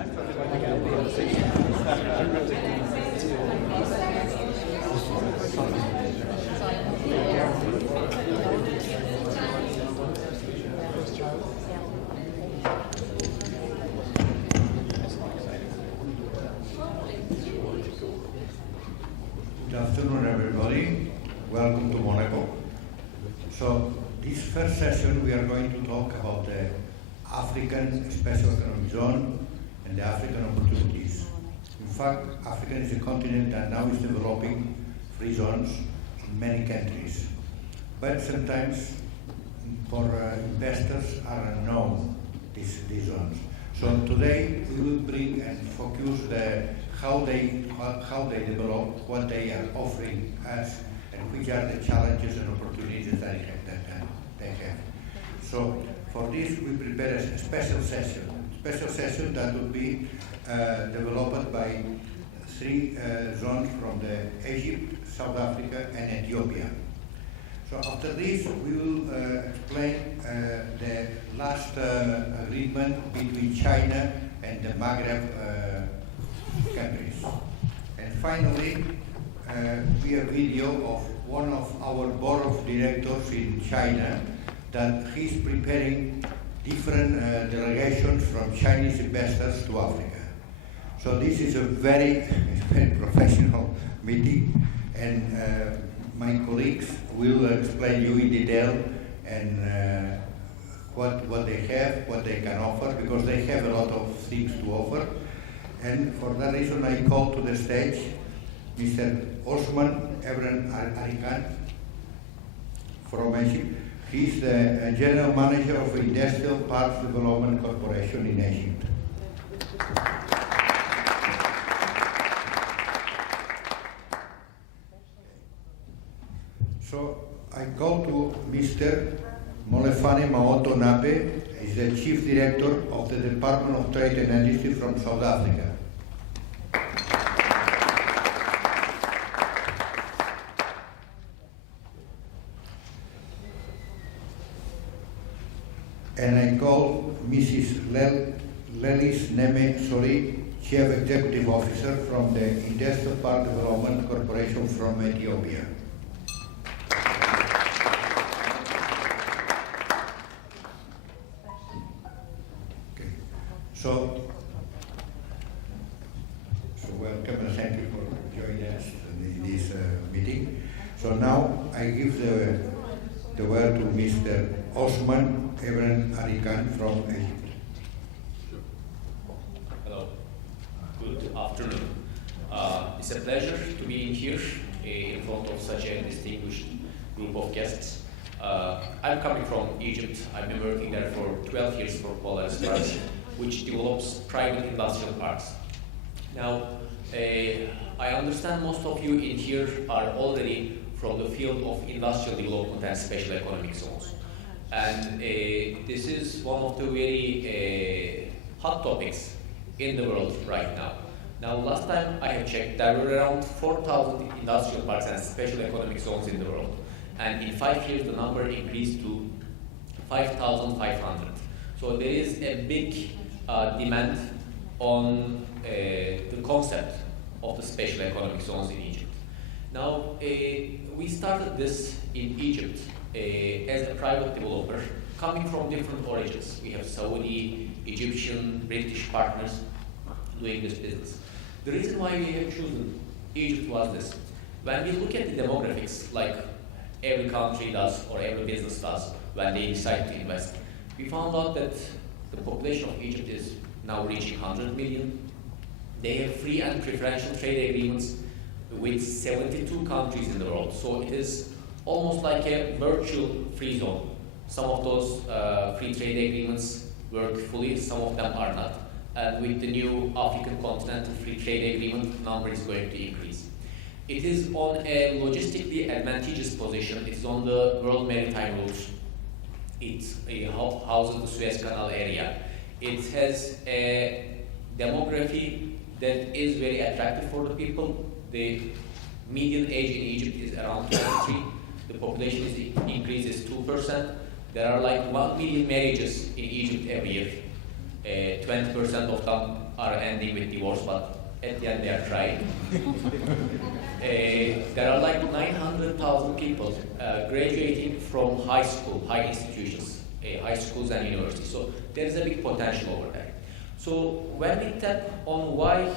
Good afternoon, everybody. Welcome to Monaco. So, this first session we are going to talk about the African Special Economic Zone and the African opportunities. In fact, Africa is a continent that now is developing free zones in many countries. But sometimes for investors are unknown, these zones. So today we will bring and focus how they develop, what they are offering us, and which are the challenges and opportunities that they have. So for this we prepare a special session that will be developed by three zones from Egypt, South Africa, and Ethiopia. So after this, we will explain the last agreement between China and the Maghreb countries. And finally, be a video of one of our board of directors in China that he's preparing different delegations from Chinese investors to Africa. So this is a very professional meeting, and my colleagues will explain you in detail and what they have, what they can offer, because they have a lot of things to offer. And for that reason, I call to the stage Mr. Osman Ebren Arikan from Egypt. He's the General Manager of Industrial Parks Development Corporation in Egypt. So I go to Mr. Molefane Maoto Nabe. He's the Chief Director of the Department of Trade and Industry from South Africa. And I call Mrs. Lelis Neme Sori, Chief Executive Officer from the Industrial Park Development Corporation from Ethiopia. So welcome and thank you for joining us in this meeting. So now I give the word to Mr. Osman Ebren Arikan from Egypt. Hello. Good afternoon. It's a pleasure to be here in front of such a distinguished group of guests. I'm coming from Egypt. I've been working there for 12 years for Polaris Parks, which develops private industrial parks. Now, I understand most of you in here are already from the field of industrial development and special economic zones. And this is one of the very hot topics in the world right now. Now, last time I have checked, there were around 4,000 industrial parks and special economic zones in the world. And in 5 years, the number increased to 5,500. So there is a big demand on the concept of the special economic zones in Egypt. Now, we started this in Egypt as a private developer coming from different origins. We have Saudi, Egyptian, British partners doing this business. The reason why we have chosen Egypt was this. When we look at the demographics, like every country does or every business does when they decide to invest, we found out that the population of Egypt is now reaching 100 million. They have free and preferential trade agreements with 72 countries in the world. So it is almost like a virtual free zone. Some of those free trade agreements work fully, some of them are not. And with the new African continental free trade agreement, the number is going to increase. It is on a logistically advantageous position. It's on the world maritime routes. It houses the Suez Canal area. It has a demography that is very attractive for the people. The median age in Egypt is around 23. The population increases 2%. There are like 1 million marriages in Egypt every year. 20% of them are ending with divorce, but at the end they are trying. There are like 900,000 people graduating from high institutions, high schools and universities. So there is a big potential over there. So when we tap on why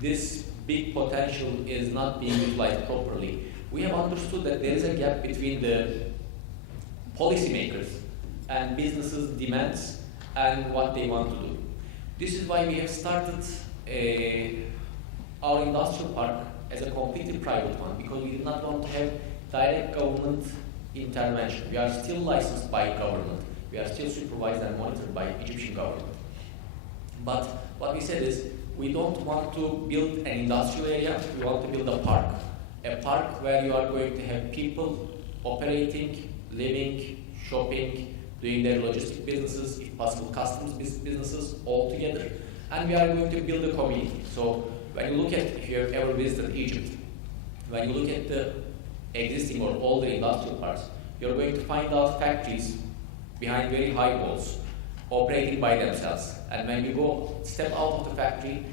this big potential is not being utilized properly, we have understood that there is a gap between the policymakers and businesses' demands and what they want to do. This is why we have started our industrial park as a completely private one, because we did not want to have direct government intervention. We are still licensed by government. We are still supervised and monitored by Egyptian government. But what we said is, we don't want to build an industrial area, we want to build a park where you are going to have people operating, living, shopping, doing their logistic businesses, if possible customs businesses all together, and we are going to build a community. So when you look at, if you have ever visited Egypt, when you look at the existing or older industrial parks, you're going to find out factories behind very high walls, operating by themselves. And when you go step out of the factory,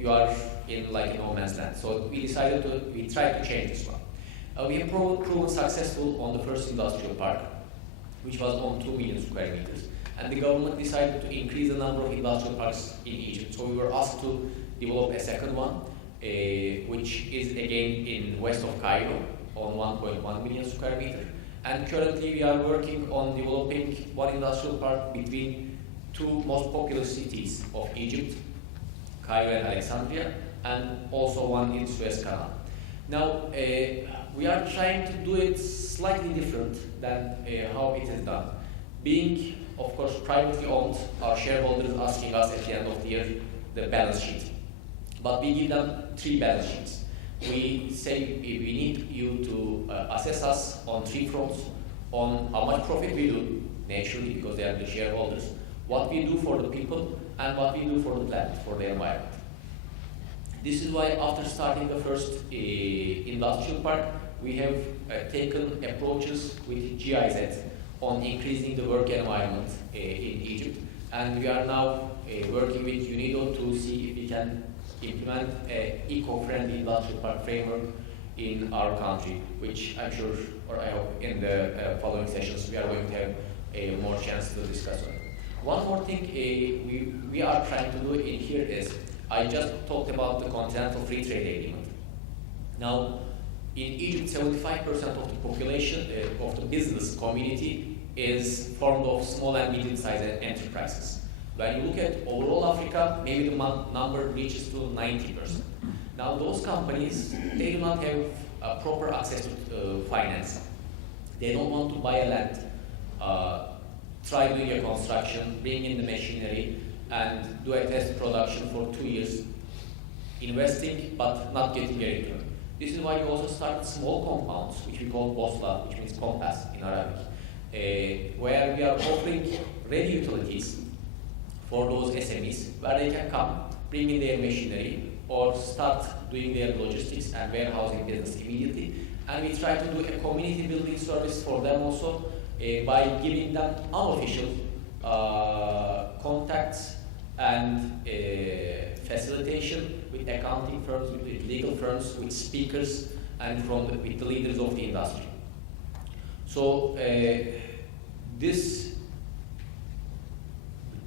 you are in like no man's land. So we tried to change this one. We have proven successful on the first industrial park, which was on 2 million square meters. And the government decided to increase the number of industrial parks in Egypt. So we were asked to develop a second one, which is again in west of Cairo on 1.1 million square meters. And currently we are working on developing one industrial park between two most popular cities of Egypt, Cairo and Alexandria, and also one in Suez Canal. Now, we are trying to do it slightly different than how it is done. Being, of course, privately owned, our shareholders asking us at the end of the year the balance sheet. But we give them 3 balance sheets. We say we need you to assess us on 3 fronts, on how much profit we do, naturally, because they are the shareholders, what we do for the people, and what we do for the planet, for the environment. This is why after starting the first industrial park, we have taken approaches with GIZ on increasing the work environment in Egypt. And we are now working with UNIDO to see if we can implement an eco-friendly industrial park framework in our country, which I'm sure, or I hope in the following sessions, we are going to have more chance to discuss on. One more thing we are trying to do in here is, I just talked about the Continental Free Trade Agreement. Now, in Egypt, 75% of the population, of the business community is formed of small and medium-sized enterprises. When you look at overall Africa, maybe the number reaches to 90%. Now, those companies, they do not have proper access to finance. They don't want to buy a land, try doing a construction, bring in the machinery, and do a test production for 2 years, investing but not getting a return. This is why we also started small compounds, which we call Bosla, which means compass in Arabic, where we are offering ready utilities for those SMEs, where they can come, bring in their machinery, or start doing their logistics and warehousing business immediately. And we try to do a community building service for them also by giving them unofficial contacts and facilitation with accounting firms, with legal firms, with speakers, and with the leaders of the industry. So this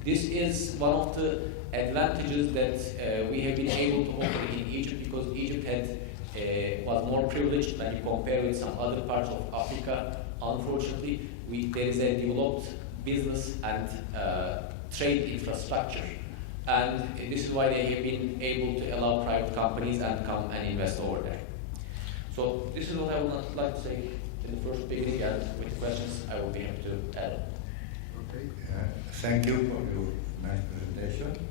is one of the advantages that we have been able to offer in Egypt, because Egypt was more privileged when you compare with some other parts of Africa. Unfortunately, there is a developed business and trade infrastructure, and this is why they have been able to allow private companies and come and invest over there. So this is what I would like to say in the first beginning, and with questions I will be happy to add. Okay, thank you for your nice presentation.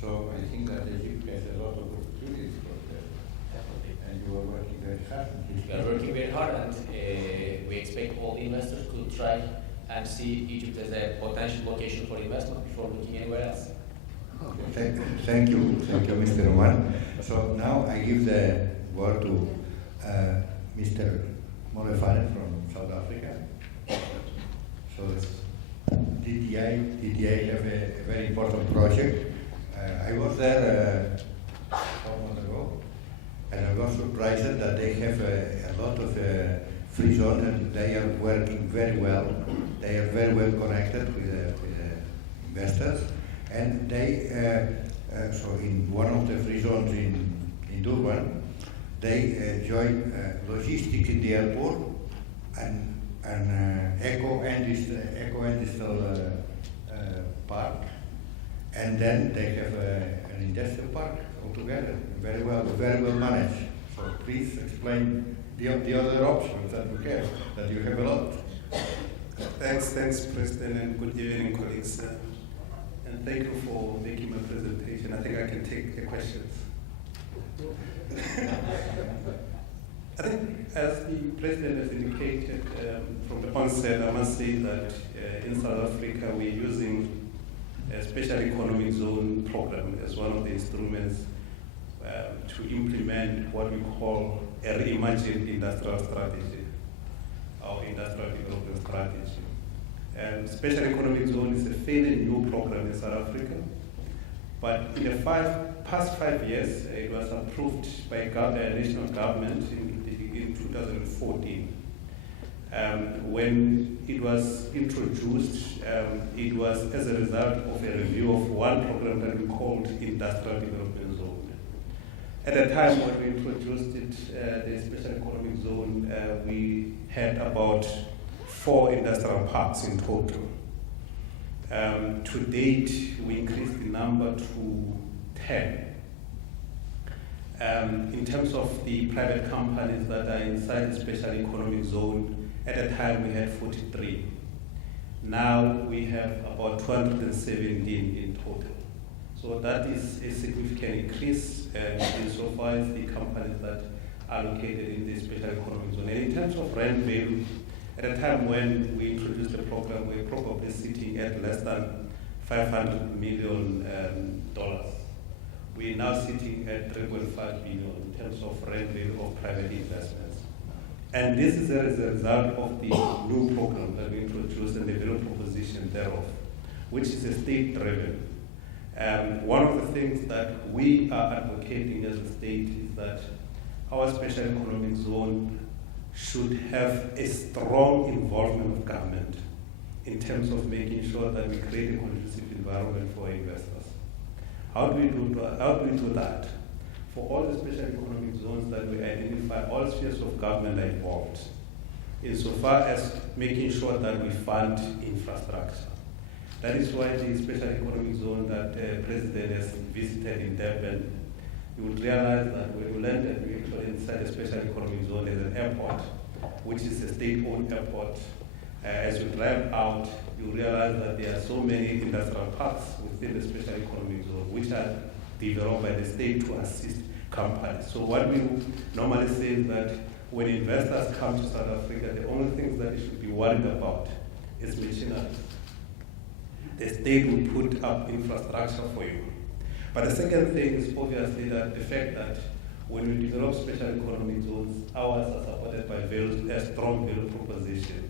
So I think that Egypt has a lot of opportunities for that. Definitely. And you are working very hard. We are working very hard, and we expect all investors to try and see Egypt as a potential location for investment before looking anywhere else. Okay. Thank you, Mr. Omar. So now I give the word to Mr. Morefane from South Africa. So DDI have a very important project. I was there 4 months ago, and I was surprised that they have a lot of free zones, and they are working very well. They are very well connected with investors, and they so in one of the free zones in Durban, they join logistics in the airport and eco-industrial park, and then they have an industrial park altogether, very well managed. So please explain the other options that we have, that you have a lot. Thanks, President, and good evening, colleagues. And thank you for making my presentation. I think I can take the questions. I think, as the President has indicated from the onset, I must say that in South Africa we're using a special economic zone program as one of the instruments to implement what we call a reimagined industrial strategy, or industrial development strategy. Special economic zone is a fairly new program in South Africa, but in the past 5 years, it was approved by national government in 2014. When it was introduced, it was as a result of a review of one program that we called Industrial Development Zone. At the time when we introduced it, the Special Economic Zone, we had about 4 industrial parks in total. To date, we increased the number to 10. In terms of the private companies that are inside the Special Economic Zone, at the time we had 43. Now we have about 217 in total. So that is a significant increase insofar as the companies that are located in the Special Economic Zone. And in terms of rent value, at a time when we introduced the program, we're probably sitting at less than $500 million. We're now sitting at 3.5 billion in terms of rent value of private investments. And this is as a result of the new program that we introduced and the value proposition thereof, which is a state-driven. One of the things that we are advocating as a state is that our special economic zone should have a strong involvement of government in terms of making sure that we create a conducive environment for investors. How do we do that? For all the special economic zones that we identify, all spheres of government are involved, insofar as making sure that we fund infrastructure. That is why the special economic zone that the President has visited in Durban, you would realize that when you landed, we actually inside a special economic zone is an airport, which is a state-owned airport. As you drive out, you realize that there are so many industrial parks within the special economic zone, which are developed by the state to assist companies. So what we normally say is that when investors come to South Africa, the only things that they should be worried about is machinery. The state will put up infrastructure for you. But the second thing is obviously that the fact that when we develop special economic zones, ours are supported by a strong value proposition.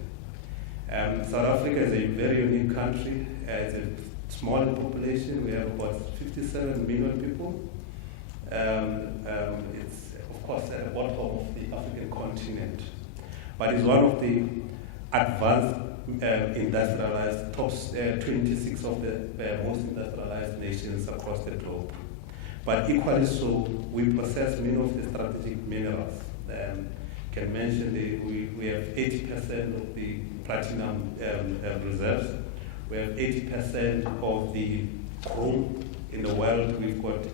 South Africa is a very unique country. It's a small population. We have about 57 million people. It's, of course, at the bottom of the African continent. But it's one of the advanced industrialized, top 26 of the most industrialized nations across the globe. But equally so, we possess many of the strategic minerals. Can mention we have 80% of the platinum reserves. We have 80% of the chrome in the world. We've got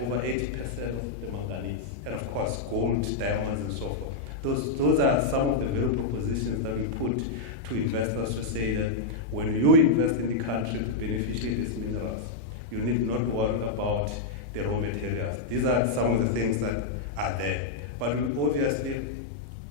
over 80% of the manganese, and of course gold, diamonds, and so forth. Those are some of the value propositions that we put to investors to say that when you invest in the country to beneficiate these minerals, you need not worry about the raw materials. These are some of the things that are there. But we obviously,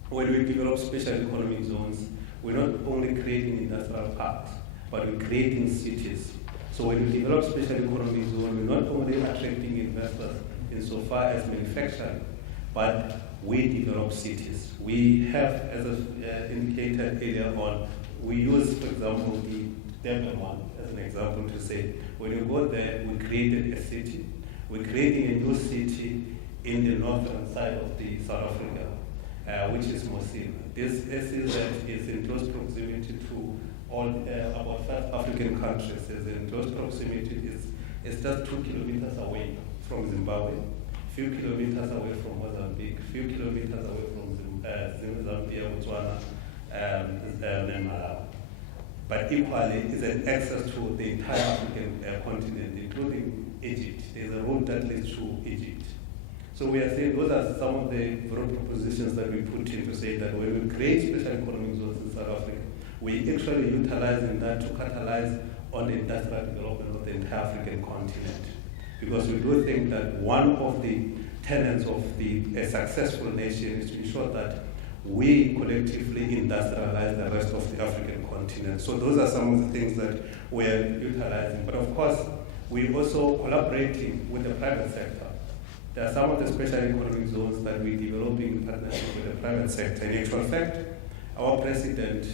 when we develop special economic zones, we're not only creating industrial parks, but we're creating cities. So when we develop special economic zone, we're not only attracting investors insofar as manufacturing, but we develop cities. We have, as I indicated earlier on, we use, for example, the Durban one as an example to say, when you go there, we created a city. We're creating a new city in the northern side of the South Africa, which is Mosina. This SEZ is in close proximity to all about 5 African countries. It's in close proximity. It's just 2 kilometers away from Zimbabwe, few kilometers away from Mozambique, few kilometers away from Zambia, Botswana, and Malawi. But equally, it's an access to the entire African continent, including Egypt. There's a road that leads to Egypt. So we are saying those are some of the broad propositions that we put in to say that when we create special economic zones in South Africa, we actually utilizing that to catalyze on the industrial development of the entire African continent. Because we do think that one of the tenets of a successful nation is to ensure that we collectively industrialize the rest of the African continent. So those are some of the things that we are utilizing. But of course, we're also collaborating with the private sector. There are some of the special economic zones that we're developing in partnership with the private sector. In actual fact, our president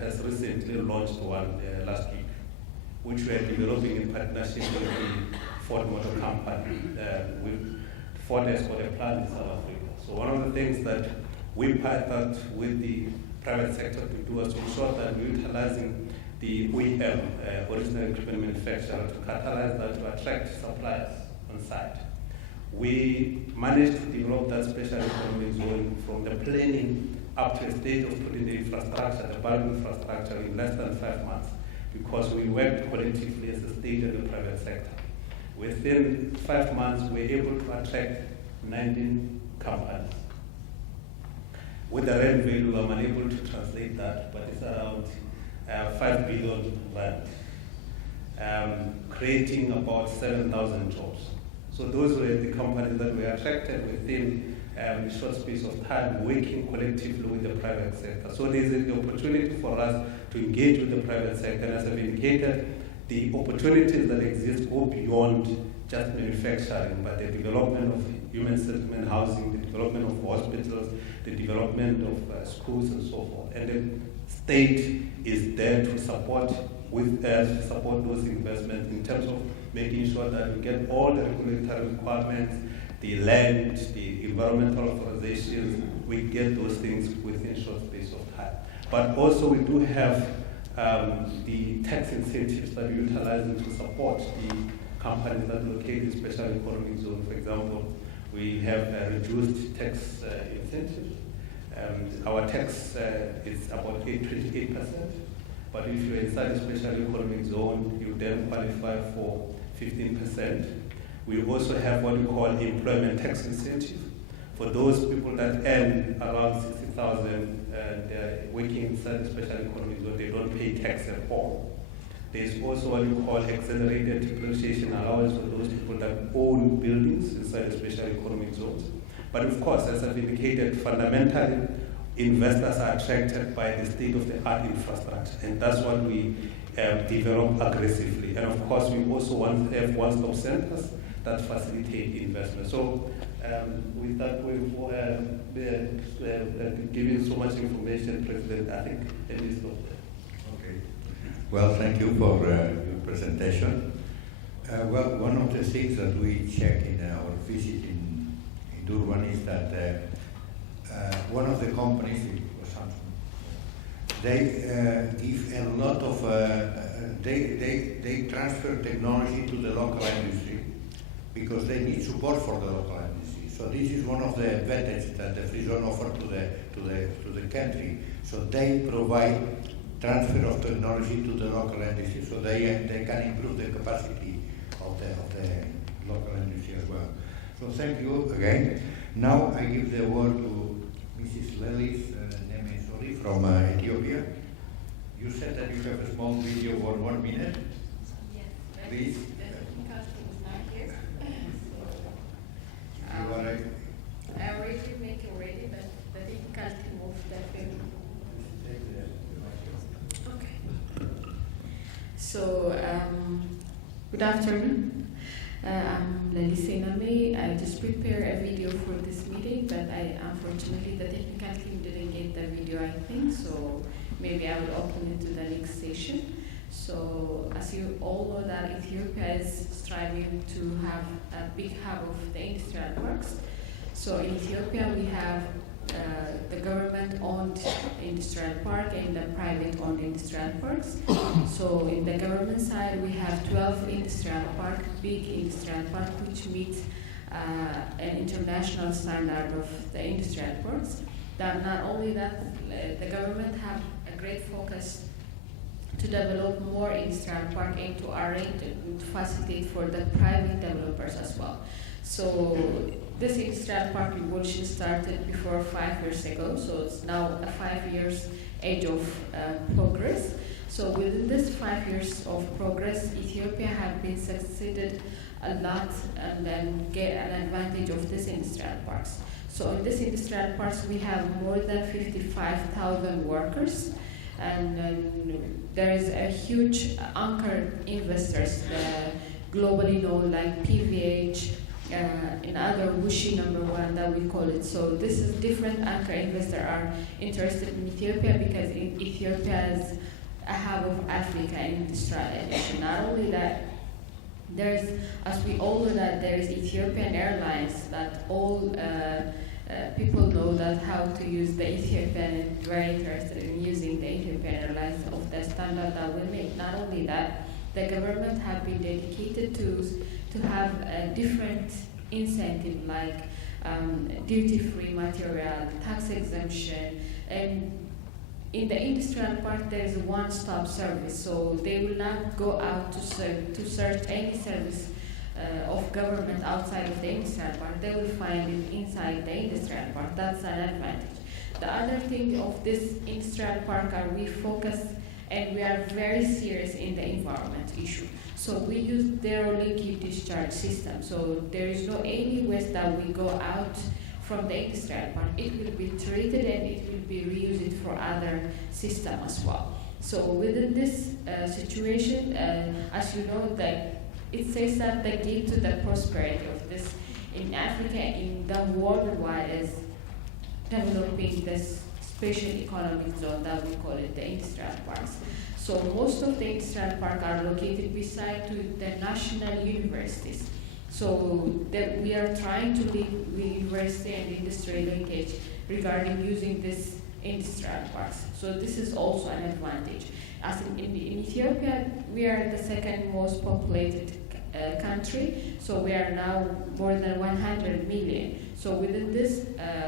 has recently launched one last week, which we are developing in partnership with the Ford Motor Company. Ford has got a plan in South Africa. So one of the things that we partnered with the private sector to do is to ensure that we're utilizing the OEM, original equipment manufacturer, to catalyze that to attract suppliers on site. We managed to develop that special economic zone from the planning up to a stage of putting the infrastructure, the bulk infrastructure, in less than 5 months, because we worked collectively as a state and the private sector. Within 5 months, we were able to attract 19 companies. With the rand value, I'm unable to translate that, but it's around 5 billion rand, creating about 7,000 jobs. So those were the companies that we attracted within a short space of time, working collectively with the private sector. So there's the opportunity for us to engage with the private sector. And as I've indicated, the opportunities that exist go beyond just manufacturing, but the development of human settlement housing, the development of hospitals, the development of schools and so forth. And the state is there to support those investments in terms of making sure that we get all the regulatory requirements, the land, the environmental authorizations, we get those things within a short space of time. But also we do have the tax incentives that we're utilizing to support the companies that locate in special economic zone. For example, we have reduced tax incentives. Our tax is about 28%, but if you're inside a special economic zone, you then qualify for 15%. We also have what we call employment tax incentive. For those people that earn around 60,000 and they're working inside a special economic zone, they don't pay tax at all. There's also what we call accelerated depreciation allowance for those people that own buildings inside the special economic zones. But of course, as I've indicated, fundamentally, investors are attracted by the state-of-the-art infrastructure, and that's what we develop aggressively. And of course, we also have one-stop centers that facilitate investment. So with that, we've given so much information, President. I think let me stop there. Okay. Well, thank you for your presentation. Well, one of the things that we check in our visit in Durban is that one of the companies, it was Samsung, they give a lot of, they transfer technology to the local industry because they need support for the local industry. So this is one of the advantages that the free zone offers to the country. So they provide transfer of technology to the local industry, so they can improve the capacity of the local industry as well. So thank you again. Now I give the word to Mrs. Lelis Nemesori from Ethiopia. You said that you have a small video for 1 minute. Yes. Please. You are right. I already make it ready, but the difficulty of that film. Okay. So, good afternoon. I'm Lelise Name. I just prepared a video for this meeting, but unfortunately the technical team didn't get the video, I think, so maybe I will open it to the next session. So as you all know that Ethiopia is striving to have a big hub of the industrial parks. So in Ethiopia we have the government-owned industrial park and the private-owned industrial parks. So in the government side we have 12 industrial parks, big industrial parks which meet an international standard of the industrial parks. That not only that, the government have a great focus to develop more industrial park and to arrange and facilitate for the private developers as well. So this industrial park revolution started before 5 years ago, so it's now a 5 years age of progress. So within this 5 years of progress, Ethiopia have been succeeded a lot and then get an advantage of this industrial parks. So in this industrial parks, we have more than 55,000 workers, and there is a huge anchor investors globally known like PVH, and other Wuxi #1 that we call it. So this is different anchor investors are interested in Ethiopia because Ethiopia is a hub of Africa in industrialization. Not only that, there's, as we all know that there is Ethiopian Airlines that all people know that how to use the Ethiopian and very interested in using the Ethiopian Airlines of the standard that we make. Not only that, the government have been dedicated to have a different incentive like duty-free material, tax exemption, and in the industrial park there is a one-stop service, so they will not go out to search any service of government outside of the industrial park. They will find it inside the industrial park. That's an advantage. The other thing of this industrial park are we focus and we are very serious in the environment issue. So we use zero leakage discharge system. So there is no any waste that we go out from the industrial park. It will be treated and it will be reused for other systems as well. So within this situation, as you know, that it says that the key to the prosperity of this in Africa, in the worldwide, is developing this special economic zone that we call it the industrial parks. So most of the industrial parks are located beside to the national universities. So that we are trying to link with university and industry linkage regarding using this industrial parks. So this is also an advantage. As in Ethiopia, we are the second most populated country, so we are now more than 100 million. So within this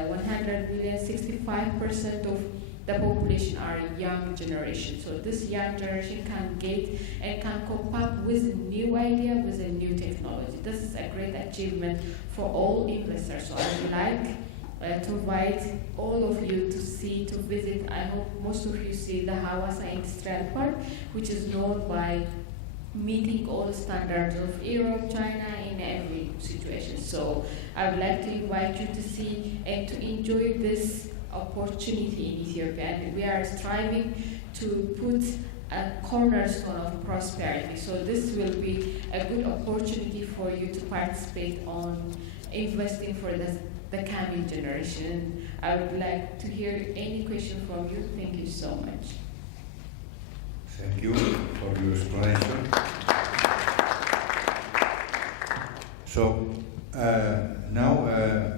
100 million, 65% of the population are young generation. So this young generation can get and can cope up with a new idea, with a new technology. This is a great achievement for all investors. So I would like to invite all of you to visit. I hope most of you see the Hawassa Industrial Park, which is known by meeting all standards of Europe, China in every situation. So I would like to invite you to see and to enjoy this opportunity in Ethiopia. And we are striving to put a cornerstone of prosperity. So this will be a good opportunity for you to participate on investing for the coming generation. I would like to hear any question from you. Thank you so much. Thank you for your explanation. So now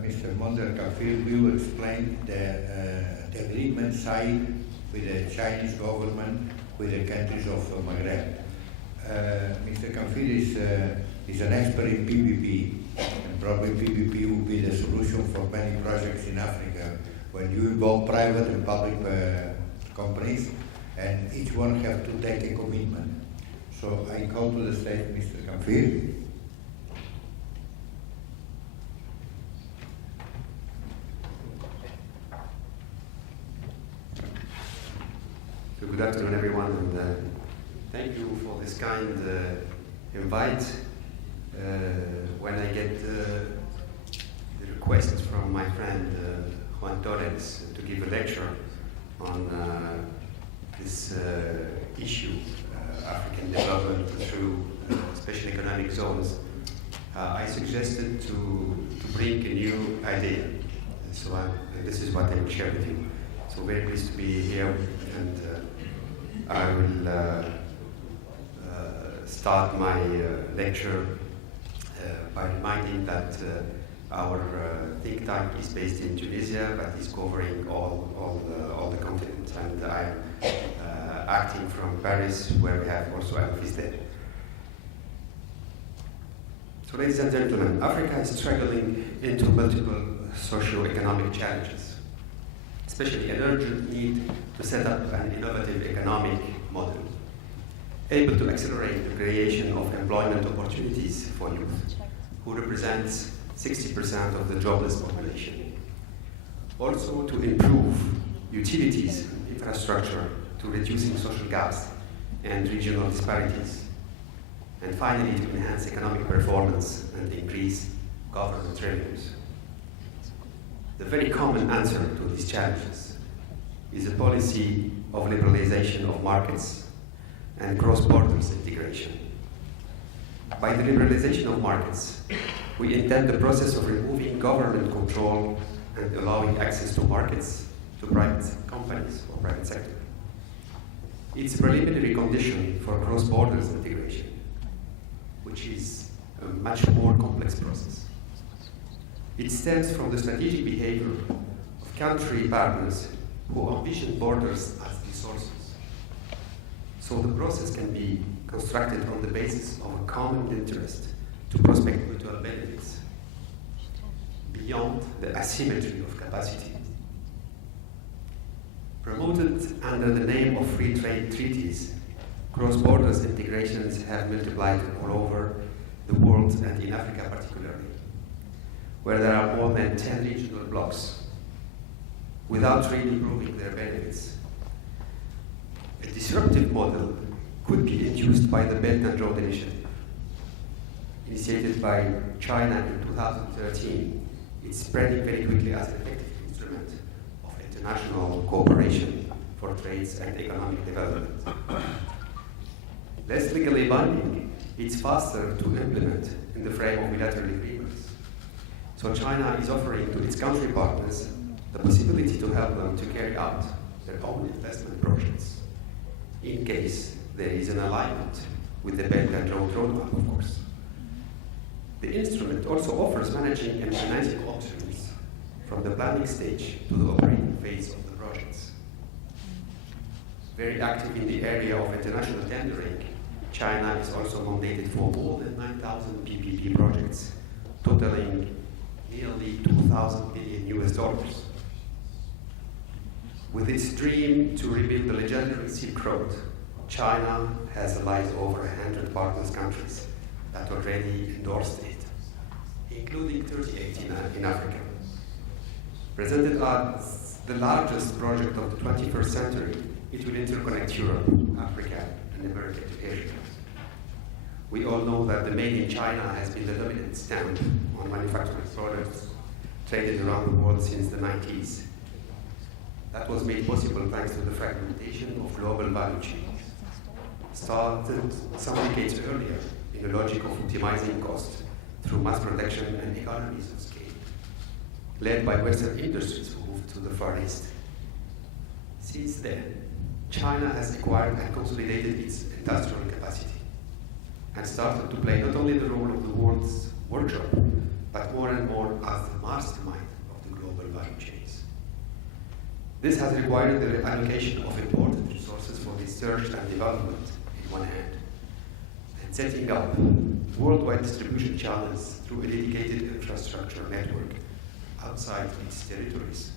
Mr. Monzer-Kafir will explain the agreement signed with the Chinese government with the countries of Maghreb. Mr. Kafir is an expert in PPP, and probably PPP will be the solution for many projects in Africa when you involve private and public companies, and each one have to take a commitment. So I call to the stage Mr. Kafir. So good afternoon, everyone, and thank you for this kind invite. When I get the request from my friend Juan Torres to give a lecture on this issue, African development through special economic zones, I suggested to bring a new idea. So this is what I will share with you. So very pleased to be here, and I will start my lecture by reminding that our think tank is based in Tunisia, but is covering all the continent, and I'm acting from Paris, where we have also an office there. So, ladies and gentlemen, Africa is struggling into multiple socio-economic challenges, especially an urgent need to set up an innovative economic model, able to accelerate the creation of employment opportunities for youth, who represents 60% of the jobless population. Also to improve utilities and infrastructure to reducing social gaps and regional disparities. And finally, to enhance economic performance and increase government revenues. The very common answer to these challenges is a policy of liberalization of markets and cross-border integration. By the liberalization of markets, we intend the process of removing government control and allowing access to markets to private companies or private sector. It's a preliminary condition for cross-border integration, which is a much more complex process. It stems from the strategic behavior of country partners who envision borders as resources. So the process can be constructed on the basis of a common interest to prospect mutual benefits beyond the asymmetry of capacity. Promoted under the name of free trade treaties, cross-border integrations have multiplied all over the world and in Africa particularly, where there are more than 10 regional blocs without really proving their benefits. A disruptive model could be induced by the Belt and Road Initiative. Initiated by China in 2013, it's spreading very quickly as an effective instrument of international cooperation for trades and economic development. Less legally binding, it's faster to implement in the frame of bilateral agreements. So China is offering to its country partners the possibility to help them to carry out their own investment projects, in case there is an alignment with the Belt and Road roadmap, of course. The instrument also offers managing and financing options from the planning stage to the operating phase of the projects. Very active in the area of international tendering, China is also mandated for more than 9,000 PPP projects, totaling nearly $2,000 billion. With its dream to rebuild the legendary Silk Road, China has allied over 100 partner countries that already endorsed it, including 38 in Africa. Presented as the largest project of the 21st century, it will interconnect Europe, Africa, and America to Asia. We all know that the Made in China has been the dominant stamp on manufactured products traded around the world since the 90s. That was made possible thanks to the fragmentation of global value chains, started some decades earlier in the logic of optimizing costs through mass production and economies of scale, led by Western industries who moved to the Far East. Since then, China has acquired and consolidated its industrial capacity and started to play not only the role of the world's workshop, but more and more as the mastermind of the global value chains. This has required the allocation of important resources for research and development in one hand, and setting up worldwide distribution channels through a dedicated infrastructure network outside its territories.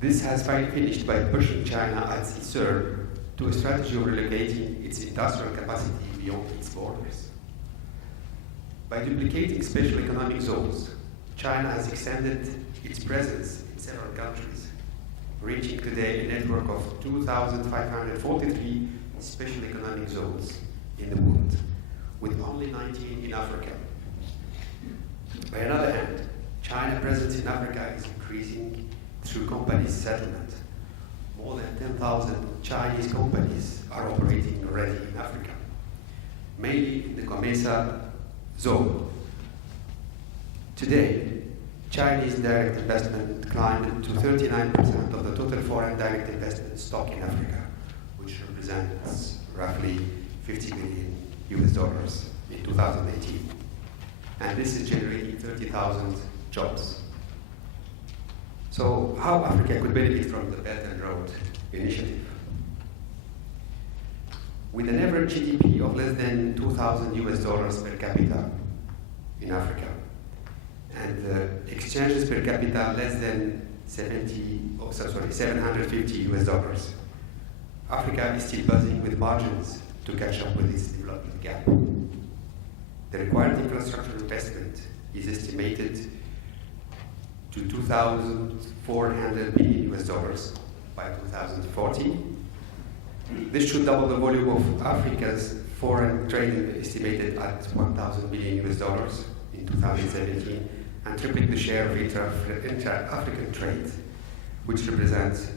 This has finished by pushing China as it served to a strategy of relocating its industrial capacity beyond its borders. By duplicating special economic zones, China has extended its presence in several countries, reaching today a network of 2,543 special economic zones in the world, with only 19 in Africa. By another hand, China's presence in Africa is increasing through companies settlement. More than 10,000 Chinese companies are operating already in Africa, mainly in the COMESA zone. Today, Chinese direct investment climbed to 39% of the total foreign direct investment stock in Africa, which represents roughly 50 billion US dollars in 2018. And this is generating 30,000 jobs. So how Africa could benefit from the Belt and Road Initiative? With an average GDP of less than 2,000 US dollars per capita in Africa, and exchanges per capita less than 750 US dollars, Africa is still buzzing with margins to catch up with its development gap. The required infrastructure investment is estimated to 2,400 billion US dollars by 2040. This should double the volume of Africa's foreign trade, estimated at 1,000 billion US dollars in 2017, and tripling the share of intra-African trade, which represents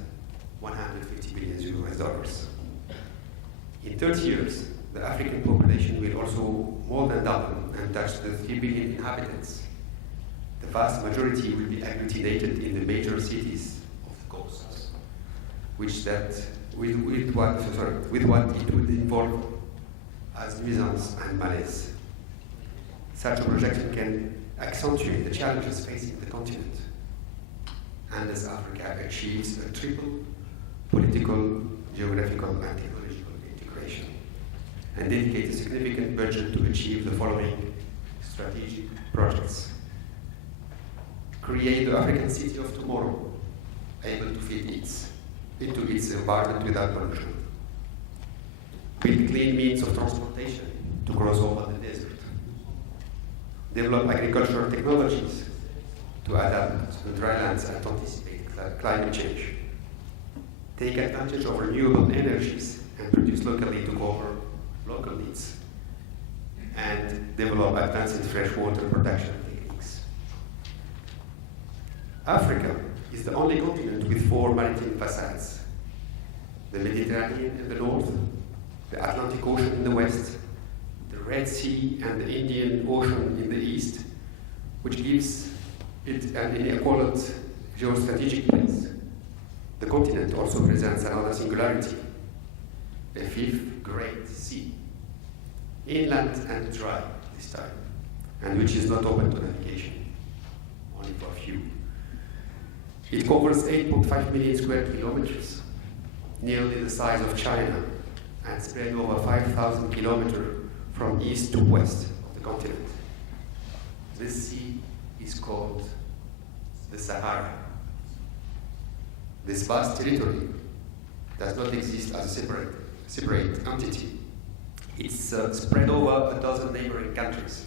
150 billion US dollars. In 30 years, the African population will also more than double and touch the 3 billion inhabitants. The vast majority will be agglutinated in the major cities of the coast, with what it would involve as nuisance and malaise. Such a projection can accentuate the challenges facing the continent, and as Africa achieves a triple political, geographical, and technological integration, and dedicate a significant budget to achieve the following strategic projects. Create the African city of tomorrow, able to fit into its environment without pollution. Build clean means of transportation to cross over the desert. Develop agricultural technologies to adapt to the drylands and anticipate climate change. Take advantage of renewable energies and produce locally to cover local needs. And develop advanced freshwater production techniques. Africa is the only continent with 4 maritime facades: the Mediterranean in the north, the Atlantic Ocean in the west, the Red Sea and the Indian Ocean in the east, which gives it an inequal geostrategic place. The continent also presents another singularity, a 5th Great Sea, inland and dry this time, and which is not open to navigation, only for a few. It covers 8.5 million square kilometers, nearly the size of China, and spread over 5,000 kilometers from east to west of the continent. This sea is called the Sahara. This vast territory does not exist as a separate entity. It's spread over a dozen neighboring countries.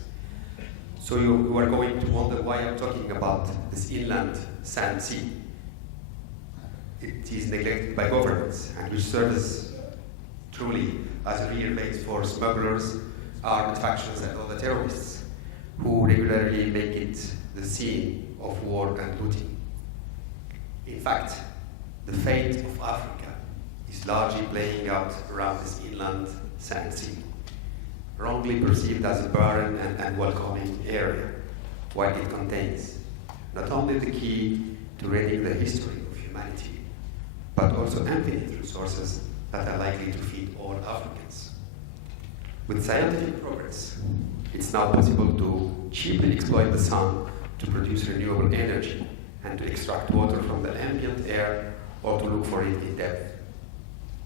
So you are going to wonder why I'm talking about this inland sand sea. It is neglected by governments and which serves truly as a real base for smugglers, armed factions, and other terrorists who regularly make it the scene of war and looting. In fact, the fate of Africa is largely playing out around this inland sand sea, wrongly perceived as a barren and unwelcoming area, while it contains not only the key to reading the history of humanity, but also infinite resources that are likely to feed all Africans. With scientific progress, it's now possible to cheaply exploit the sun to produce renewable energy and to extract water from the ambient air, or to look for it in depth,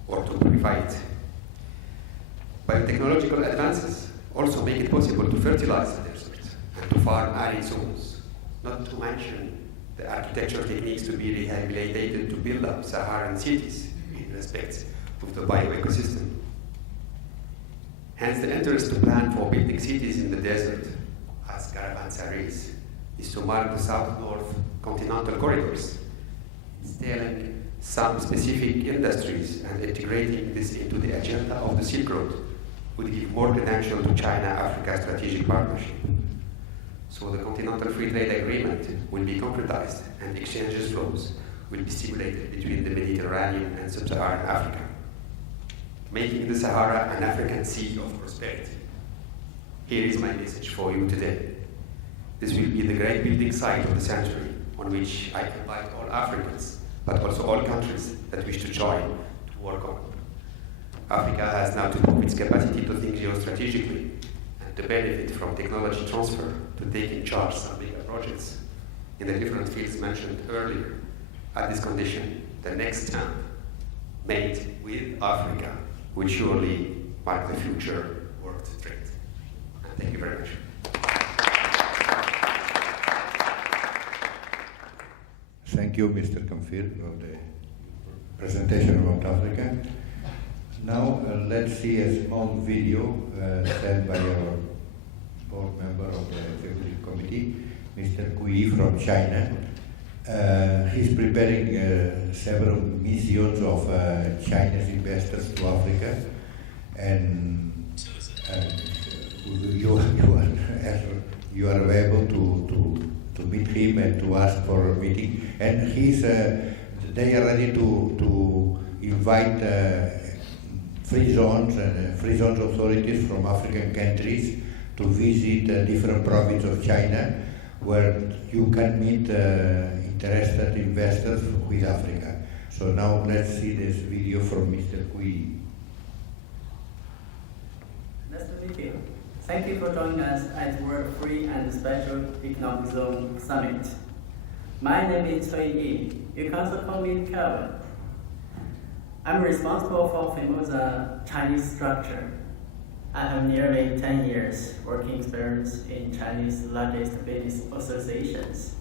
or to purify it. Biotechnological advances also make it possible to fertilize the desert and to farm arid zones, not to mention the architectural techniques to be rehabilitated to build up Saharan cities in respect of the bioecosystem. Hence, the interest to plan for building cities in the desert as caravanserais is to mark the south-north continental corridors, installing some specific industries and integrating this into the agenda of the Silk Road would give more credential to China-Africa strategic partnership. So the Continental Free Trade Agreement will be concretized and exchanges flows will be stimulated between the Mediterranean and Sub-Saharan Africa, making the Sahara an African sea of prosperity. Here is my message for you today. This will be the great building site of the century on which I invite all Africans, but also all countries that wish to join to work on. Africa has now to prove its capacity to think geostrategically and to benefit from technology transfer to take in charge some bigger projects in the different fields mentioned earlier. At this condition, the next stamp made with Africa will surely mark the future world trade. And thank you very much. Thank you, Mr. Kamfir, for the presentation about Africa. Now let's see a small video sent by our board member of the Executive Committee, Mr. Kui from China. He's preparing several missions of Chinese investors to Africa, and you are able to meet him and to ask for a meeting. And they are ready to invite free zones and free zones authorities from African countries to visit different provinces of China, where you can meet interested investors with Africa. So now let's see this video from Mr. Kui. Nice to meet you. Thank you for joining us at World Free and Special Economic Zone Summit. My name is Cui Yi. You can also call me Kelvin. I'm responsible for Formosa Chinese structure. I have nearly 10 years working experience in Chinese largest business associations,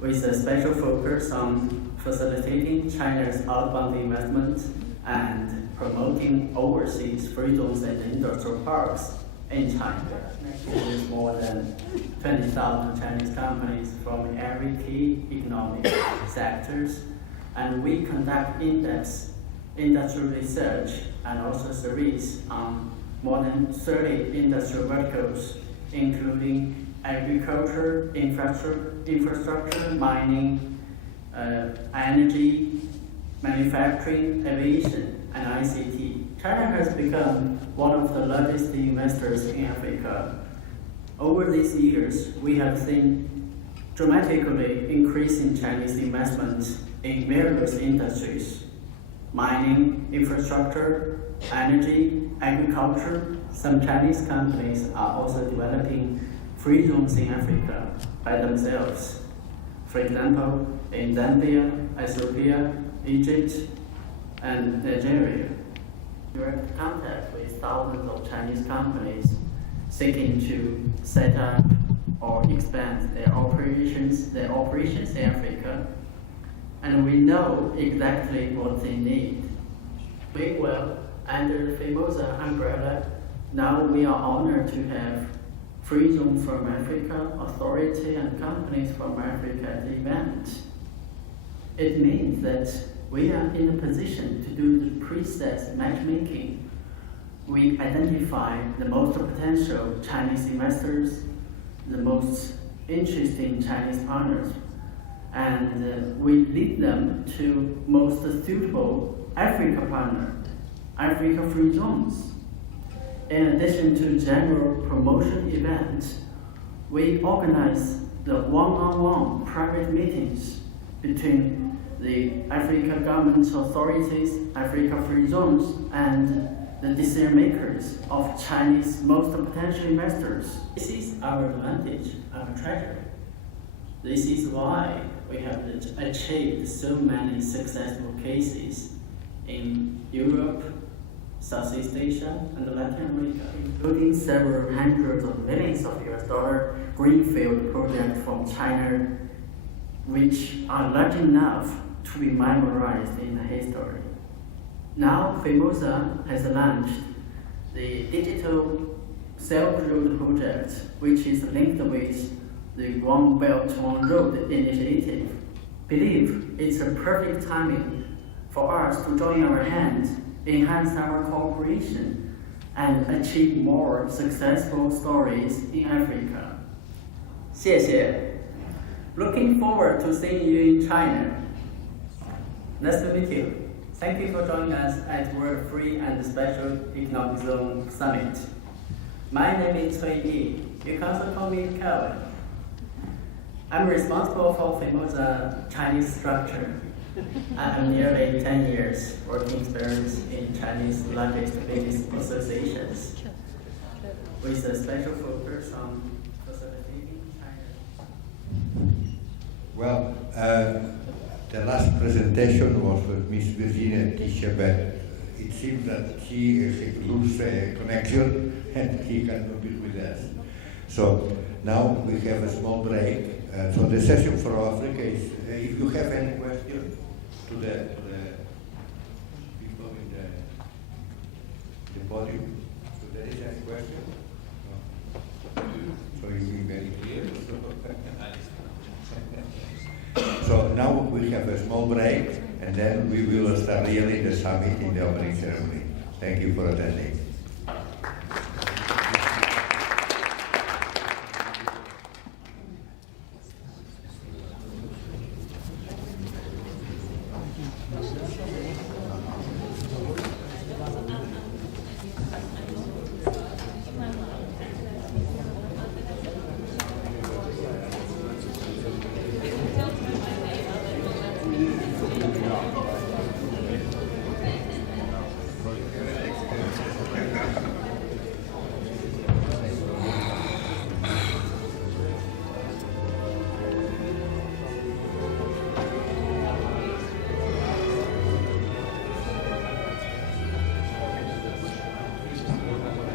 with a special focus on facilitating China's outbound investment and promoting overseas free zones and industrial parks in China. With more than 20,000 Chinese companies from every key economic sectors, and we conduct in-depth industrial research and also service on more than 30 industrial verticals, including agriculture, infrastructure, mining, energy, manufacturing, aviation, and ICT. China has become one of the largest investors in Africa. Over these years, we have seen dramatically increasing Chinese investments in various industries: mining, infrastructure, energy, agriculture. Some Chinese companies are also developing free zones in Africa by themselves. For example, in Zambia, Ethiopia, Egypt, and Nigeria. Direct contact with thousands of Chinese companies seeking to set up or expand their operations in Africa, and we know exactly what they need. Well, under the Formosa umbrella, now we are honored to have Free Zone from Africa authority and companies from Africa at the event. It means that we are in a position to do the pre-set matchmaking. We identify the most potential Chinese investors, the most interesting Chinese partners, and we lead them to most suitable Africa partner, Africa Free Zones. In addition to general promotion events, we organize the one-on-one private meetings between the Africa government authorities, Africa Free Zones, and the decision makers of Chinese most potential investors. This is our advantage, our treasure. This is why we have achieved so many successful cases in Europe, Southeast Asia, and Latin America, including several hundreds of millions of US$ greenfield projects from China, which are large enough to be memorized in the history. Now, Formosa has launched the Digital Silk Road project, which is linked with the One Belt One Road initiative. Believe it's a perfect timing for us to join our hands, enhance our cooperation, and achieve more successful stories in Africa. 谢谢. Looking forward to seeing you in China. Nice to meet you. Thank you for joining us at World Free and Special Economic Zone Summit. My name is Cui Yi. You can also call me Kelvin. I'm responsible for Formosa Chinese structure. I have nearly 10 years working experience in Chinese language business associations with a special focus on facilitating China. Well, the last presentation was with Miss Virginia Tisha, but it seems that she loses a connection and he cannot be with us. So now we have a small break. So the session for Africa is, if you have any question to the people in the podium, so there is any question? No. So you'll be very clear. So now we have a small break, and then we will start really the summit in the opening ceremony. Thank you for attending.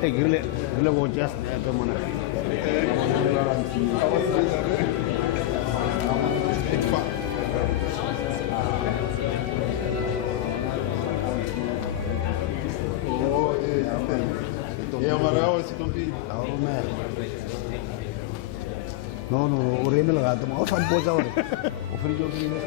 Gila bocas ke mana? No, urine लगाता हूँ और सब पोचा और फिर जो भी है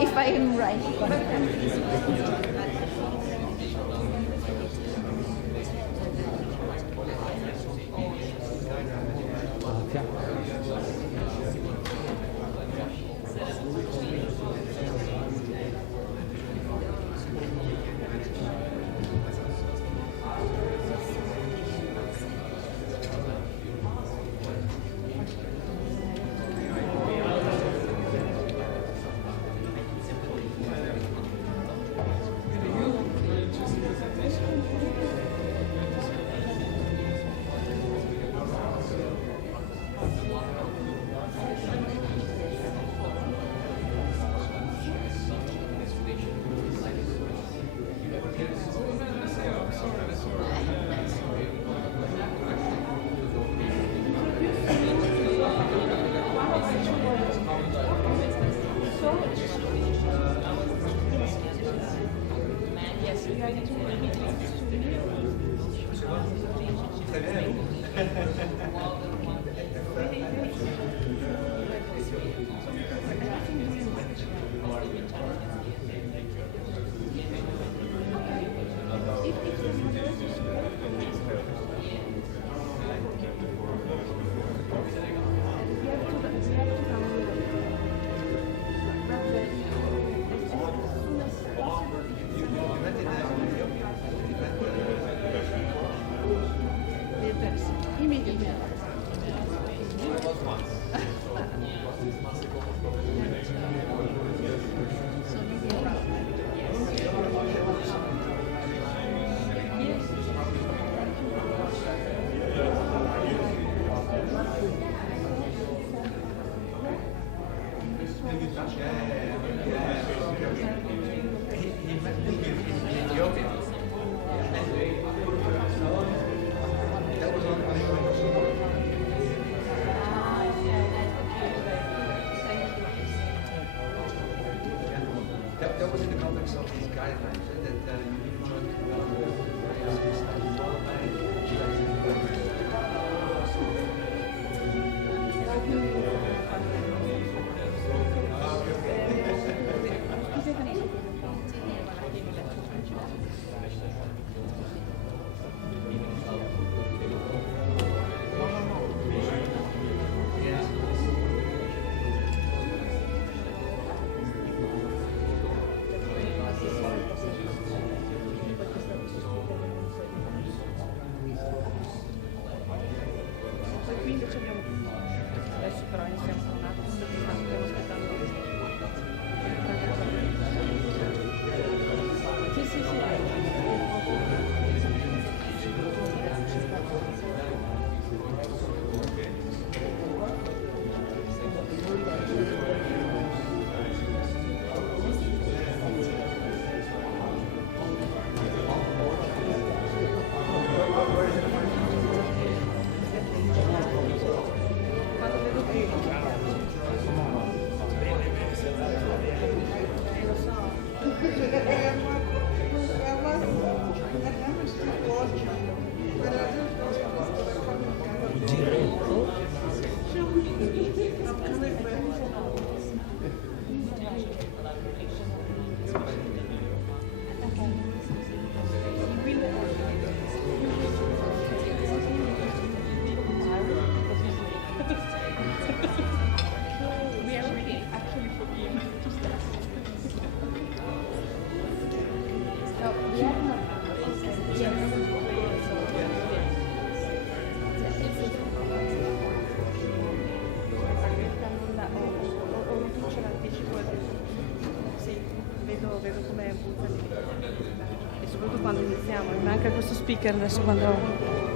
if I am right. was in the context of these guidelines that you need to join vedo come butta lì. E soprattutto quando iniziamo, mi manca questo speaker adesso quando...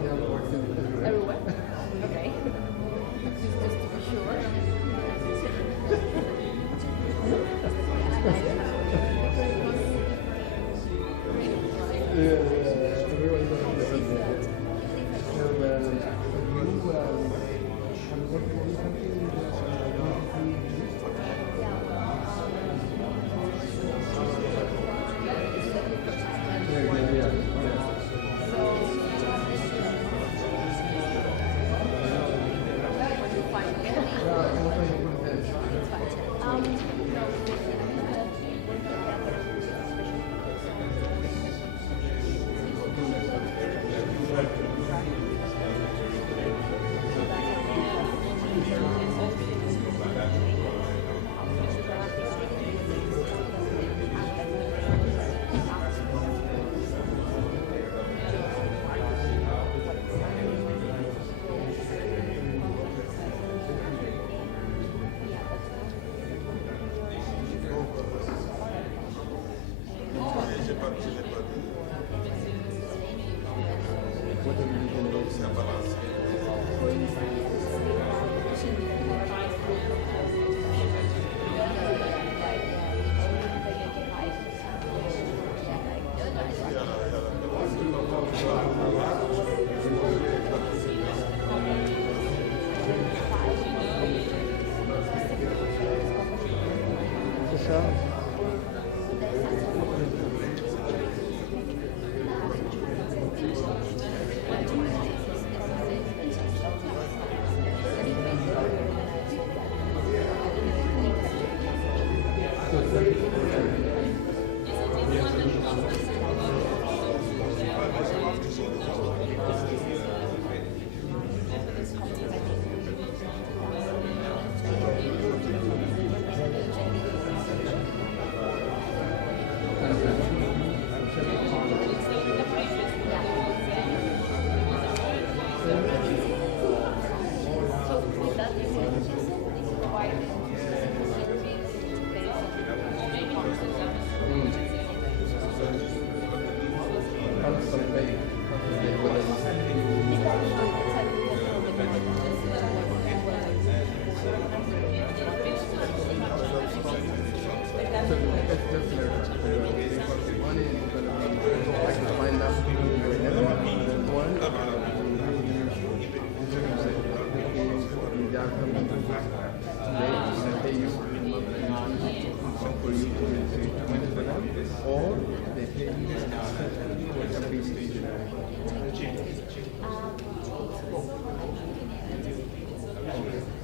Everywhere? Okay. Just to be sure.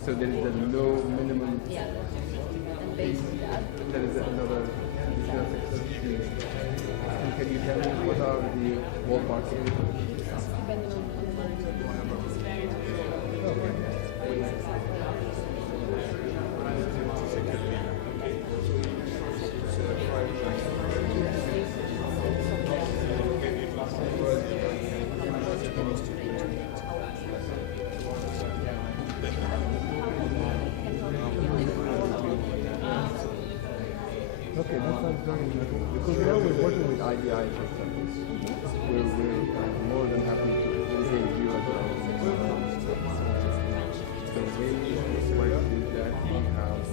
So there is a low minimum. Yeah. And based on that, There is another additional success fee. And can you tell me what are the ballpark areas? depending on Okay, that sounds very interesting. Because we're always working with IDI, for example. We're more than happy to engage you as well. The way we work is that we have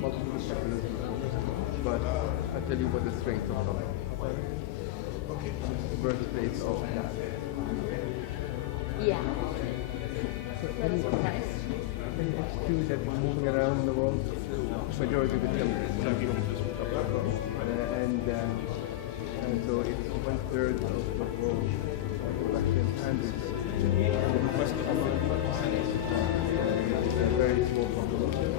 multiple specialists we focus on. But I'll tell you what the strength of some. Birthplace of that. yeah. So That is nice. any H2 that is moving around the world, majority of it comes from and so it's 1/3 of the world production and it's a very small population.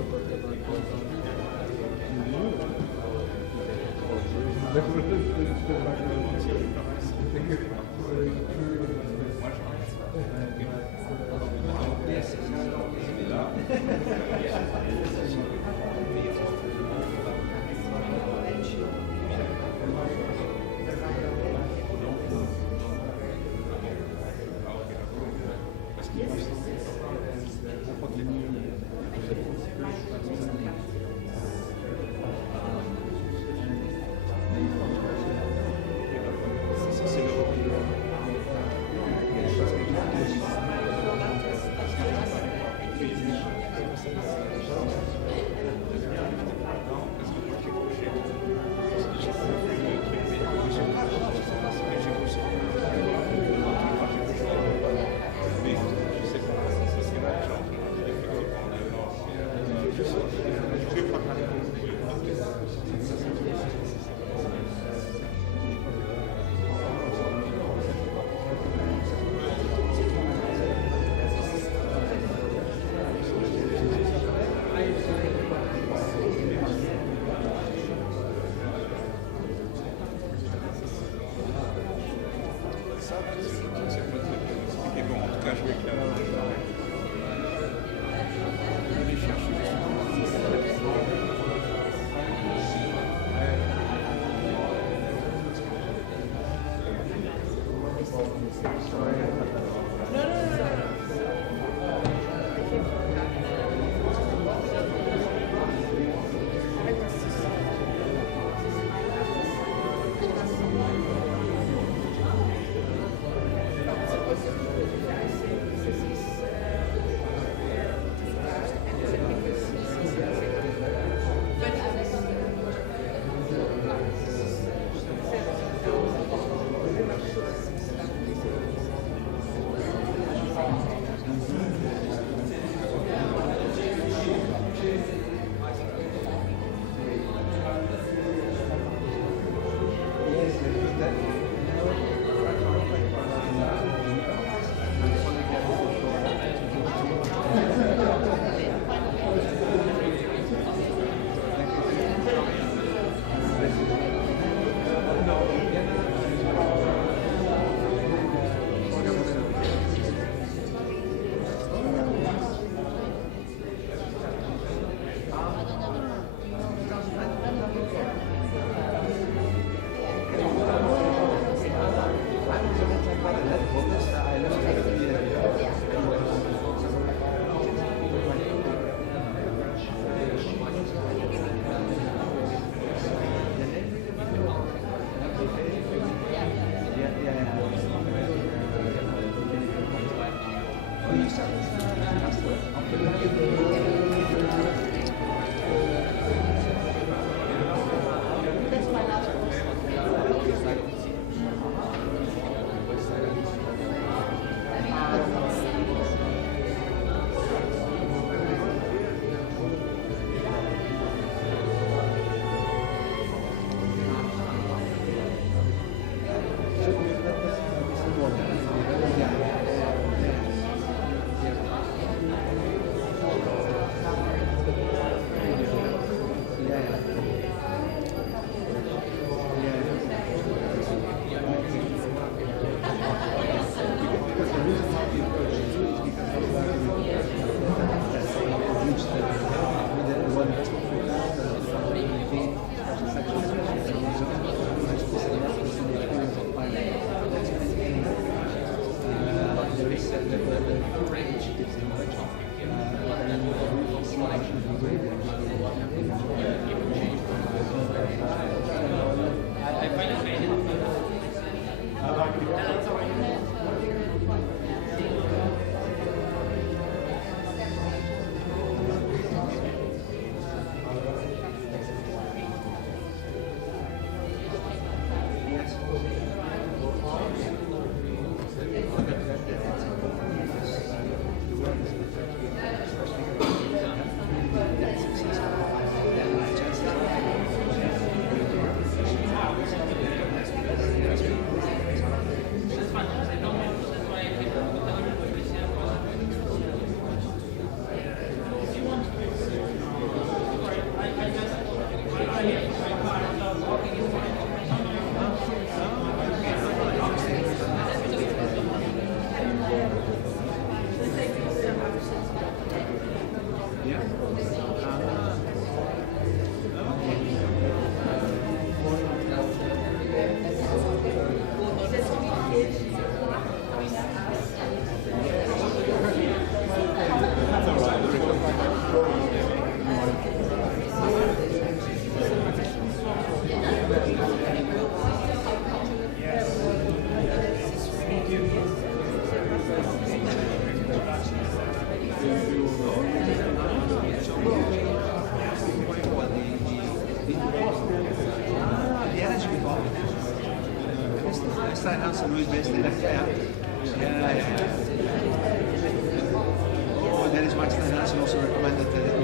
Oh, that is Max Hansen also recommended that.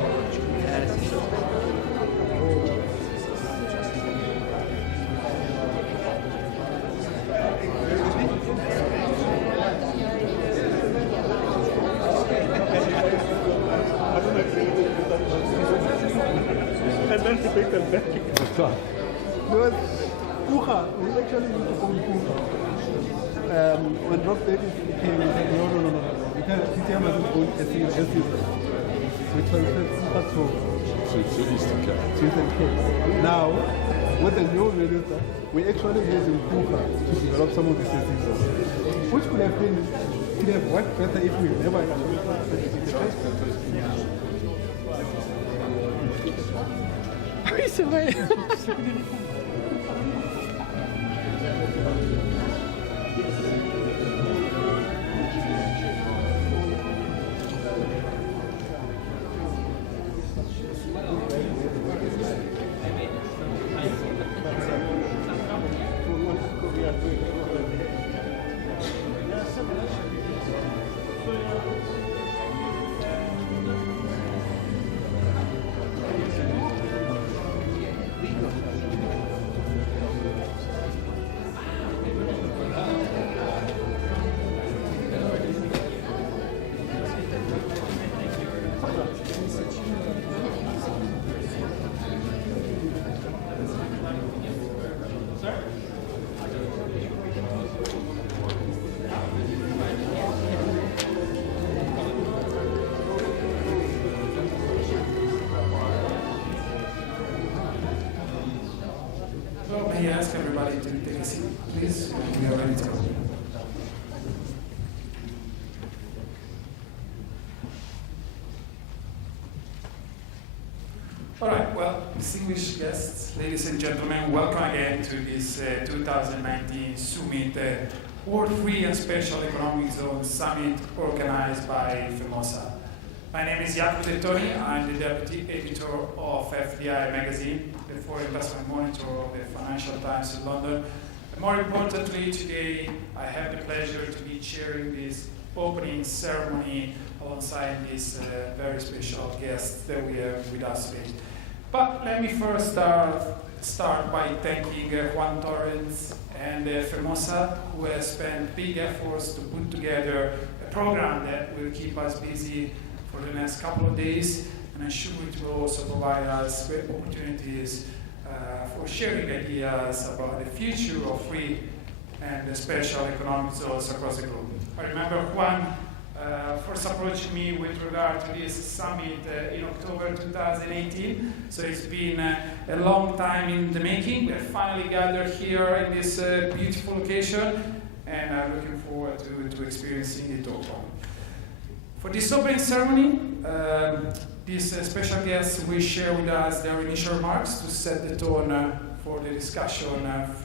And then he picked them back. But Kucha, we actually need to call Kucha. when Rob Davis came, he said, no. You can't, CCM hasn't owned SC. Which one is patrol? To Eastern Cape. To Eastern Cape. Now, with the new minister, we're actually using KUKA to develop some of the systems. Which could have worked better if we never had May I ask everybody to take a seat, please? We are ready to go. All right, well, distinguished guests, ladies and gentlemen, welcome again to this 2019 Summit, World Free and Special Economic Zone Summit organized by FEMOSA. My name is Jacopo Dettoni. I'm the Deputy Editor of FDI Magazine, the Foreign Investment Monitor of the Financial Times in London. And more importantly, today I have the pleasure to be chairing this opening ceremony alongside these very special guests that we have with us today. But let me first start by thanking Juan Torrens and FEMOSA, who has spent big efforts to put together a program that will keep us busy for the next couple of days, and I'm sure it will also provide us great opportunities for sharing ideas about the future of free and special economic zones across the globe. I remember Juan first approached me with regard to this summit in October 2018, so it's been a long time in the making. We're finally gathered here in this beautiful location, and I'm looking forward to experiencing it all. For this opening ceremony, these special guests will share with us their initial remarks to set the tone for the discussion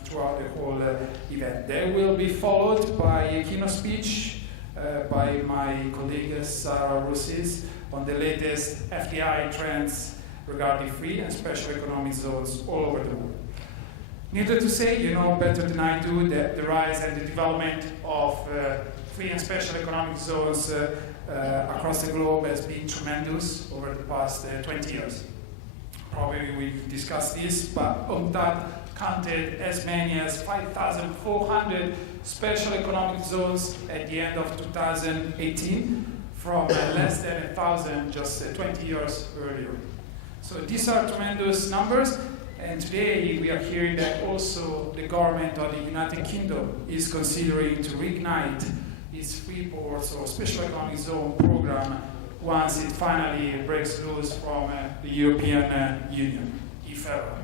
throughout the whole event. They will be followed by a keynote speech by my colleague Sarah Russis on the latest FDI trends regarding free and special economic zones all over the world. Needless to say, you know better than I do that the rise and the development of free and special economic zones across the globe has been tremendous over the past 20 years. Probably we've discussed this, but UNCTAD counted as many as 5,400 special economic zones at the end of 2018, from less than 1,000 just 20 years earlier. So these are tremendous numbers, and today we are hearing that also the government of the United Kingdom is considering to reignite its free ports or special economic zone program once it finally breaks loose from the European Union, if ever.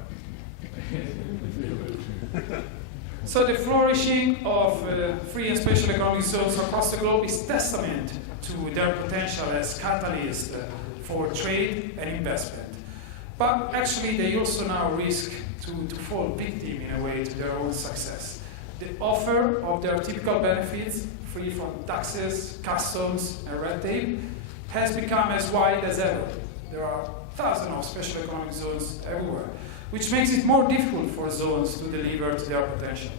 So the flourishing of free and special economic zones across the globe is testament to their potential as catalyst for trade and investment. But actually they also now risk to fall victim in a way to their own success. The offer of their typical benefits, free from taxes, customs, and red tape, has become as wide as ever. There are thousands of special economic zones everywhere, which makes it more difficult for zones to deliver to their potential.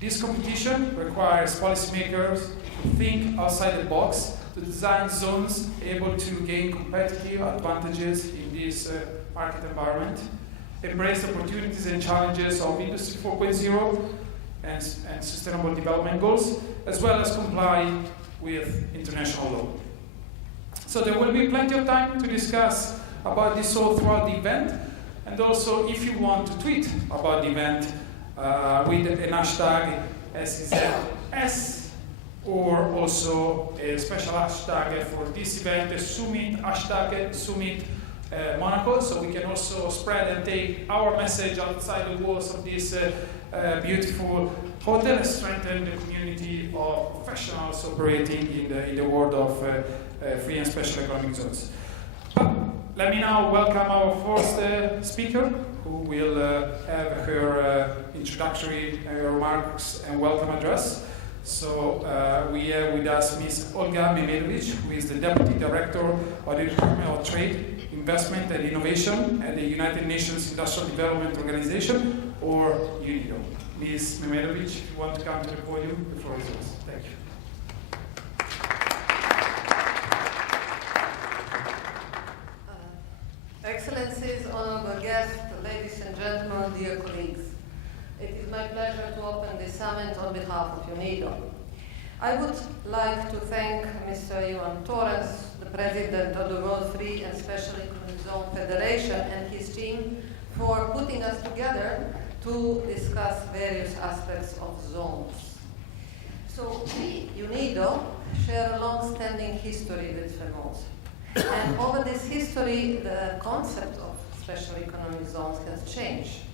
This competition requires policymakers to think outside the box, to design zones able to gain competitive advantages in this market environment, embrace opportunities and challenges of Industry 4.0 and sustainable development goals, as well as comply with international law. So there will be plenty of time to discuss about this all throughout the event, and also if you want to tweet about the event with an hashtag SEZ S, or also a special hashtag for this event, a Summit, hashtag Summit Monaco, so we can also spread and take our message outside the walls of this beautiful hotel and strengthen the community of professionals operating in the world of free and special economic zones. Let me now welcome our first speaker, who will have her introductory remarks and welcome address. So we have with us Ms. Olga Mehmedovic, who is the Deputy Director of the Department of Trade, Investment and Innovation at the United Nations Industrial Development Organization, or UNIDO. Ms. Mehmedovic, if you want to come to the podium, the floor is yours. Thank you. Excellencies, honorable guests, ladies and gentlemen, dear colleagues. It is my pleasure to open this summit on behalf of UNIDO. I would like to thank Mr. Ivan Torres, the President of the World Free and Special Economic Zone Federation, and his team for putting us together to discuss various aspects of zones. So we, UNIDO, share a long-standing history with FEMOZ. And over this history, the concept of special economic zones has changed,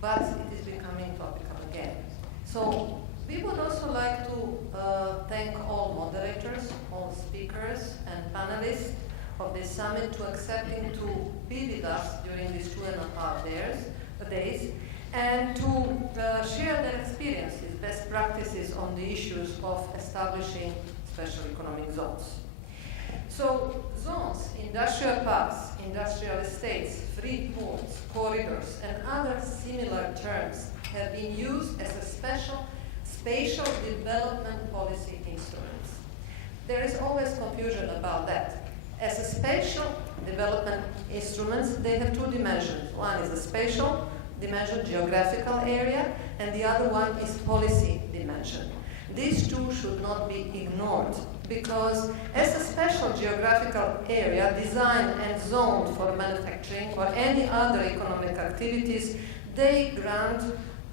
but it is becoming topical again. So we would also like to thank all moderators, all speakers and panelists of this summit to accepting to be with us during these 2.5 days and to share their experiences, best practices on the issues of establishing special economic zones. So zones, industrial parks, industrial estates, free ports, corridors, and other similar terms have been used as a spatial development policy instruments. There is always confusion about that. As a spatial development instruments, they have two dimensions. One is a spatial dimension, geographical area, and the other one is policy dimension. These two should not be ignored, because as a special geographical area designed and zoned for manufacturing or any other economic activities, they grant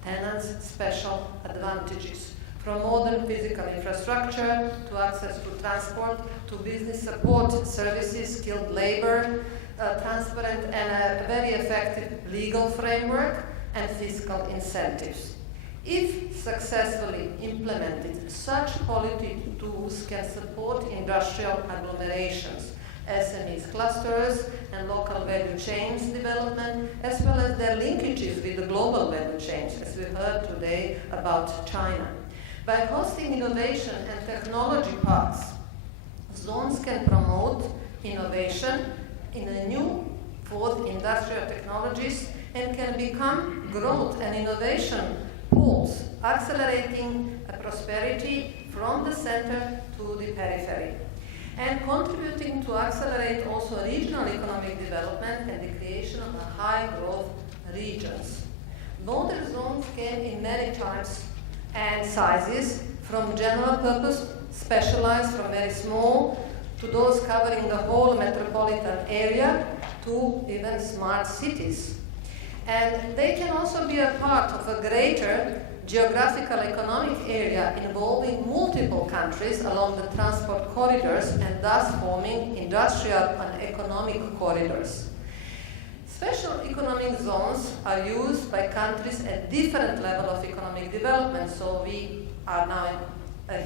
tenants special advantages, from modern physical infrastructure to access to transport to business support services, skilled labor, transparent and a very effective legal framework, and fiscal incentives. If successfully implemented, such policy tools can support industrial agglomerations, SMEs clusters, and local value chains development, as well as their linkages with the global value chains, as we heard today about China. By hosting innovation and technology parks, zones can promote innovation in the new fourth industrial technologies and can become growth and innovation pools, accelerating prosperity from the center to the periphery, and contributing to accelerate also regional economic development and the creation of high-growth regions. Border zones came in many types and sizes, from general purpose, specialized from very small, to those covering the whole metropolitan area, to even smart cities. And they can also be a part of a greater geographical economic area involving multiple countries along the transport corridors and thus forming industrial and economic corridors. Special economic zones are used by countries at different levels of economic development. So we are now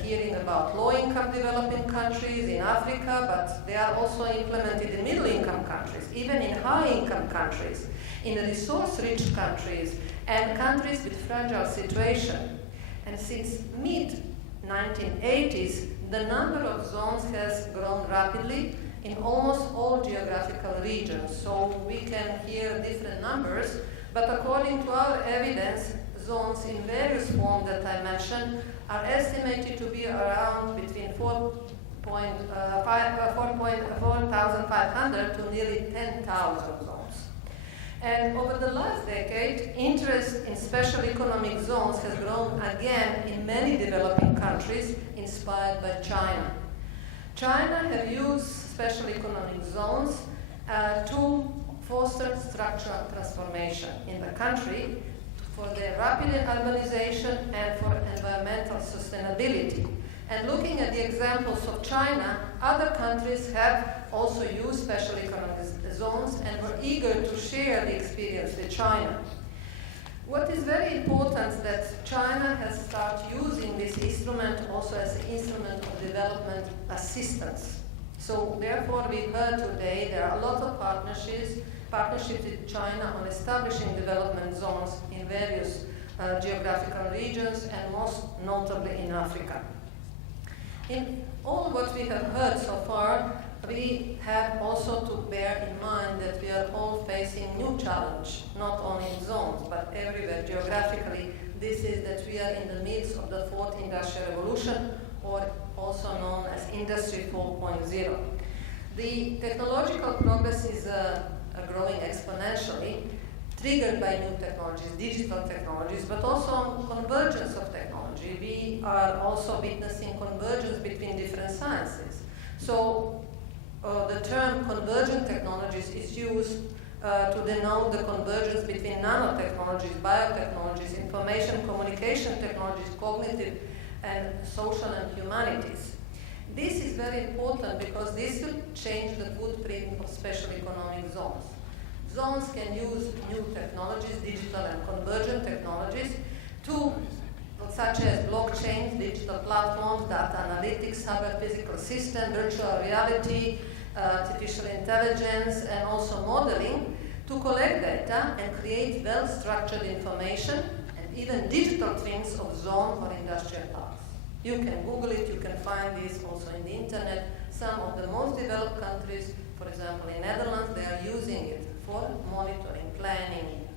hearing about low-income developing countries in Africa, but they are also implemented in middle-income countries, even in high-income countries, in resource-rich countries, and countries with fragile situation. And since mid-1980s, the number of zones has grown rapidly in almost all geographical regions. So we can hear different numbers, but according to our evidence, zones in various forms that I mentioned are estimated to be around between 4,500 to nearly 10,000 zones. And over the last decade, interest in special economic zones has grown again in many developing countries, inspired by China. China have used special economic zones to foster structural transformation in the country for their rapid urbanization and for environmental sustainability. And looking at the examples of China, other countries have also used special economic zones and were eager to share the experience with China. What is very important is that China has started using this instrument also as an instrument of development assistance. So therefore we heard today there are a lot of partnerships with China on establishing development zones in various geographical regions and most notably in Africa. In all what we have heard so far, we have also to bear in mind that we are all facing new challenge, not only in zones, but everywhere geographically. This is that we are in the midst of the fourth industrial revolution, or also known as Industry 4.0. The technological progress is growing exponentially, triggered by new technologies, digital technologies, but also convergence of technology. We are also witnessing convergence between different sciences. So the term convergent technologies is used to denote the convergence between nanotechnologies, biotechnologies, information communication technologies, cognitive and social and humanities. This is very important because this will change the footprint of special economic zones. Zones can use new technologies, digital and convergent technologies, such as blockchain, digital platforms, data analytics, cyber physical system, virtual reality, artificial intelligence, and also modeling, to collect data and create well-structured information and even digital twins of zone or industrial parks. You can Google it, you can find this also in the internet. Some of the most developed countries, for example in Netherlands, they are using it for monitoring, planning,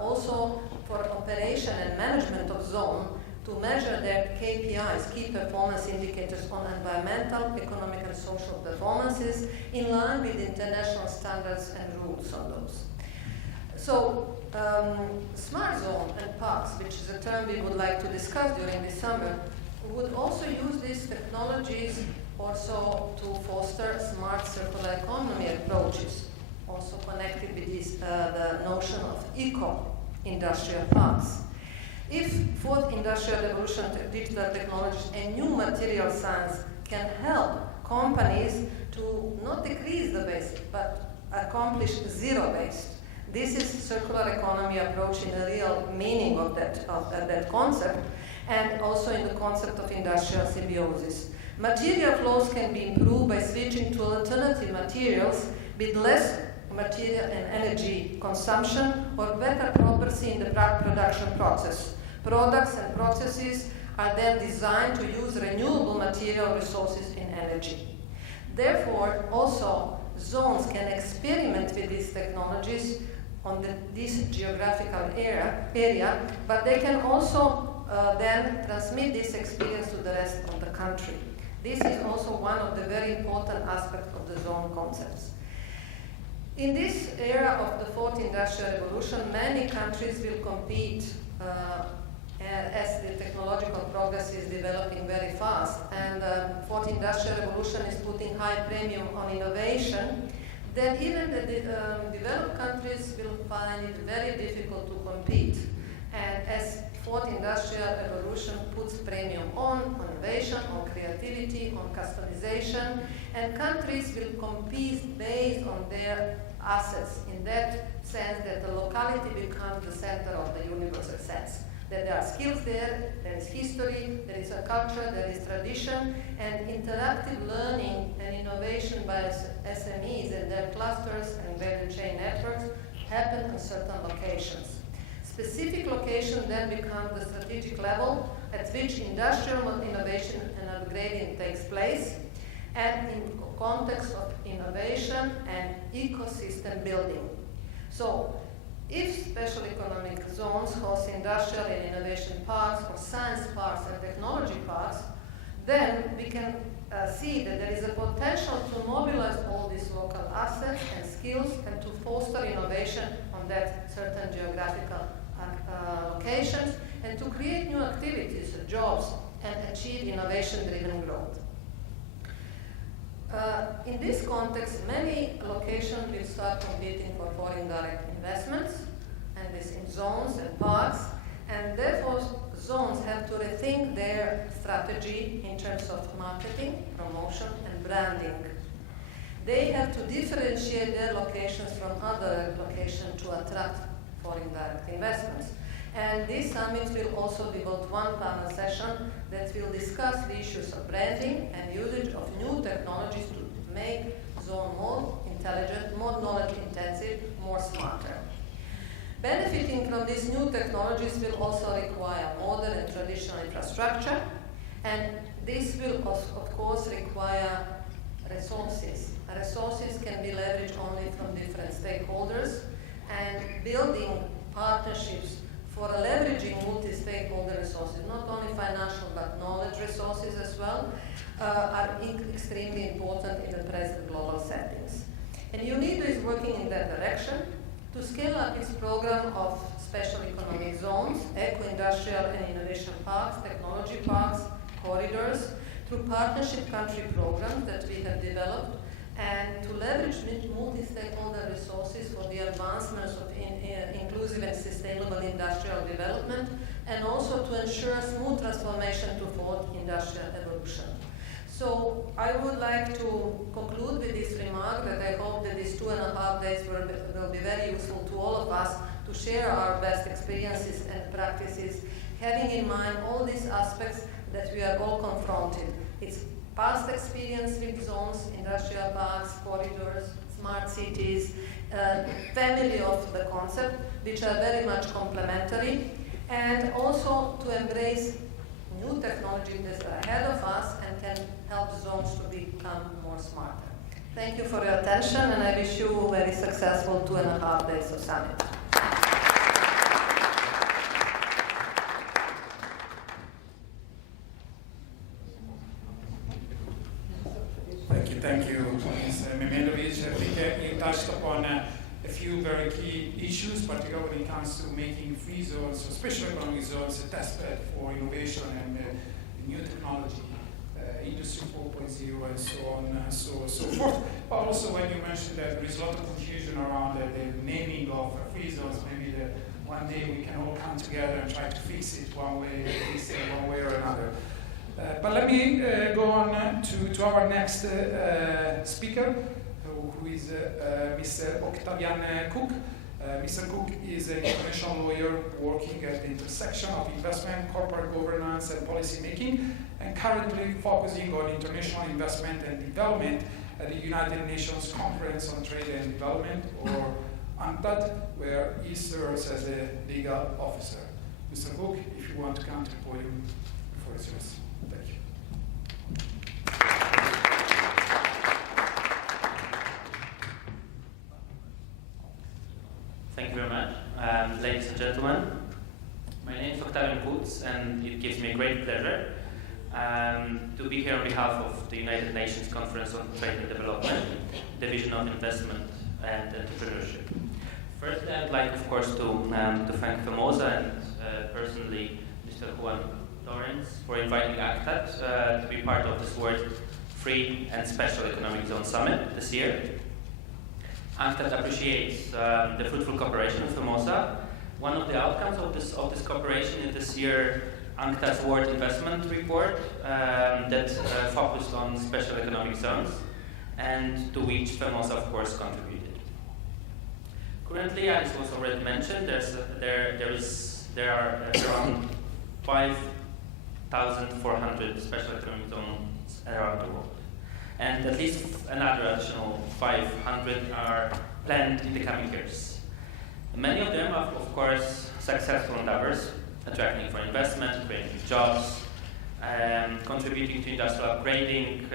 also for operation and management of zone, to measure their KPIs, key performance indicators on environmental, economic and social performances in line with international standards and rules on those. So, smart zone and parks, which is a term we would like to discuss during this summer, would also use these technologies also to foster smart circular economy approaches, also connected with this, the notion of eco-industrial parks. If fourth industrial revolution, digital technologies and new material science can help companies to not decrease the waste, but accomplish zero waste, this is circular economy approach in the real meaning of that concept, and also in the concept of industrial symbiosis. Material flows can be improved by switching to alternative materials with less material and energy consumption or better property in the production process. Products and processes are then designed to use renewable material resources in energy. Therefore, also, zones can experiment with these technologies on this geographical area, but they can also then transmit this experience to the rest of the country. This is also one of the very important aspects of the zone concepts. In this era of the fourth industrial revolution, many countries will compete as the technological progress is developing very fast, and the fourth industrial revolution is putting high premium on innovation, then even the developed countries will find it very difficult to compete. And as fourth industrial revolution puts premium on innovation, on creativity, on customization, and countries will compete based on their assets, in that sense that the locality becomes the center of the universal sense. That there are skills there is history, there is a culture, there is tradition, and interactive learning and innovation by SMEs and their clusters and value chain networks happen in certain locations. Specific location then becomes the strategic level at which industrial innovation and upgrading takes place, and in context of innovation and ecosystem building. So, if special economic zones host industrial and innovation parks or science parks and technology parks, then we can see that there is a potential to mobilize all these local assets and skills and to foster innovation on that certain geographical locations and to create new activities, jobs, and achieve innovation-driven growth. In this context, many locations will start competing for foreign direct investments, and and this in zones and parks, and therefore zones have to rethink their strategy in terms of marketing, promotion, and branding. They have to differentiate their locations from other locations to attract foreign direct investments. And this summit will also devote one panel session that will discuss the issues of branding and usage of new technologies to make zone more intelligent, more knowledge intensive, more smarter. Benefiting from these new technologies will also require modern and traditional infrastructure, and this will of course require resources. Resources can be leveraged only from different stakeholders, and building partnerships for leveraging multi-stakeholder resources, not only financial but knowledge resources as well, are extremely important in the present global settings. And UNIDO is working in that direction to scale up its program of special economic zones, eco-industrial and innovation parks, technology parks, corridors, through partnership country programs that we have developed, and to leverage multi-stakeholder resources for the advancements of inclusive and sustainable industrial development, and also to ensure smooth transformation toward industrial evolution. So I would like to conclude with this remark that I hope that these 2.5 days will be very useful to all of us to share our best experiences and practices, having in mind all these aspects that we are all confronted. It's past experience with zones, industrial parks, corridors, smart cities, family of the concept, which are very much complementary, and also to embrace new technologies that are ahead of us and can help zones to become more smarter. Thank you for your attention, and I wish you a very successful 2.5 days of summit. Thank you, Ms. Memendovic. I think you touched upon a few very key issues, particularly when it comes to making free zones, so special economic zones, a testbed for innovation and new technology, Industry 4.0, and so on and so forth. But also when you mentioned that there is a lot of confusion around the naming of free zones, maybe one day we can all come together and try to fix it one way or another. But let me go on to our next speaker, who is Mr. Octavian Cook. Mr. Cook is an international lawyer working at the intersection of investment, corporate governance, and policy making, and currently focusing on international investment and development at the United Nations Conference on Trade and Development, or UNCTAD, where he serves as a legal officer. Mr. Cook, if you want to come to the podium, the floor is yours. Thank you. Thank you very much. Ladies and gentlemen, my name is Octavian Cook, and it gives me a great pleasure to be here on behalf of the United Nations Conference on Trade and Development, Division of Investment and Entrepreneurship. Firstly, I'd like, of course, to thank FEMOSA and personally Mr. Juan Lawrence for inviting UNCTAD to be part of this World Free and Special Economic Zone Summit this year. UNCTAD appreciates the fruitful cooperation with FEMOSA. One of the outcomes of this cooperation is this year UNCTAD's World Investment Report that focused on special economic zones, and to which FEMOSA, of course, contributed. Currently, as was already mentioned, there are around 5,400 special economic zones around the world, and at least another additional 500 are planned in the coming years. Many of them are, of course, successful endeavors, attracting foreign investment, creating jobs, contributing to industrial upgrading,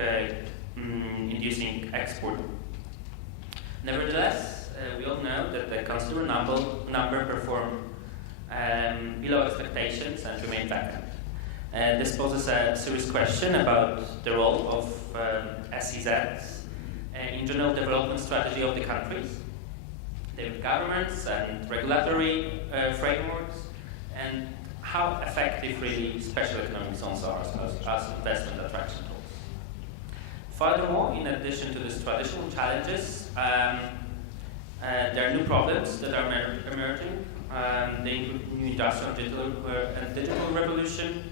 inducing export. Nevertheless, we all know that the consumer number perform below expectations and remain vacant. This poses a serious question about the role of SEZs in general development strategy of the countries, their governments and regulatory frameworks, and how effective really special economic zones are as investment attraction tools. Furthermore, in addition to these traditional challenges, there are new problems that are emerging the new industrial and digital revolution,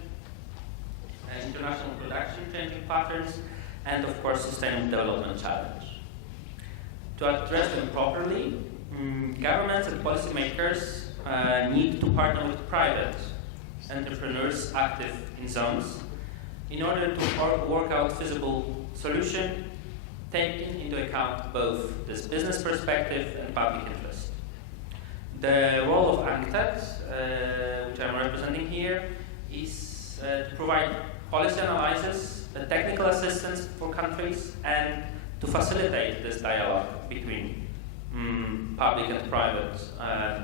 international production changing patterns, and of course sustainable development challenge. To address them properly, governments and policymakers need to partner with private entrepreneurs active in zones in order to work out feasible solution, taking into account both this business perspective and public interest. The role of UNCTAD, which I'm representing here, is to provide policy analysis, technical assistance for countries, and to facilitate this dialogue between public and private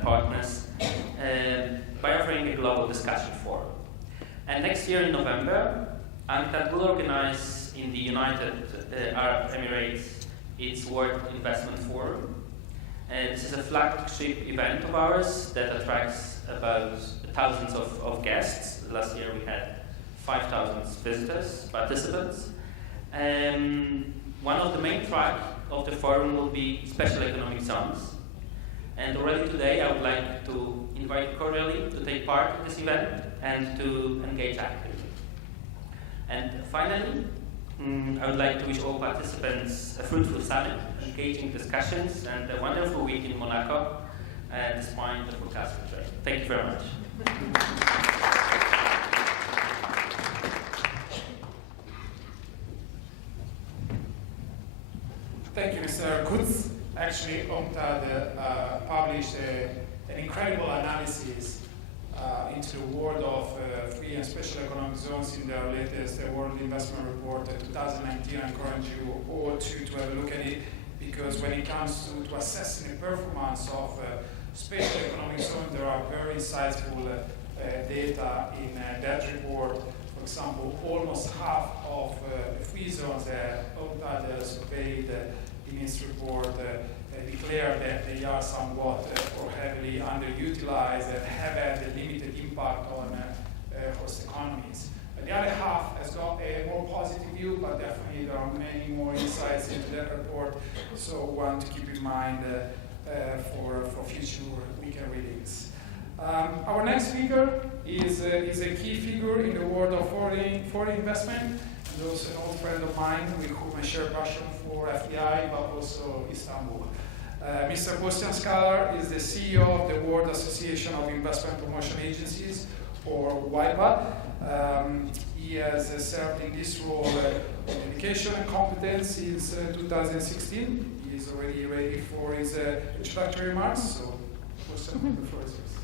partners by offering a global discussion forum. And next year in November, UNCTAD will organize in the United Arab Emirates its World Investment Forum. This is a flagship event of ours that attracts about thousands of guests. Last year we had 5,000 visitors, participants. One of the main tracks of the forum will be special economic zones. And already today I would like to invite you cordially to take part in this event and to engage actively. And finally, I would like to wish all participants a fruitful summit, engaging discussions, and a wonderful week in Monaco, despite the forecasted rain. Thank you very much. Thank you, Mr. Kutz. Actually, UNCTAD published an incredible analysis into the world of free and special economic zones in their latest World Investment Report 2019. I encourage you all to have a look at it, because when it comes to assessing the performance of special economic zones, there are very insightful data in that report. For example, almost half of the free zones that UNCTAD surveyed in its report declare that they are somewhat or heavily underutilized and have had a limited impact on host economies. The other half has got a more positive view, but definitely there are many more insights into that report, so one to keep in mind for future weekend readings. Our next speaker is a key figure in the world of foreign investment, and also an old friend of mine with whom I share passion for FDI, but also Istanbul. Mr. Bostian Skalar is the CEO of the World Association of Investment Promotion Agencies, or WIPA. He has served in this role with dedication and competence since 2016. He is already ready for his introductory remarks, so Bostian, the floor is yours.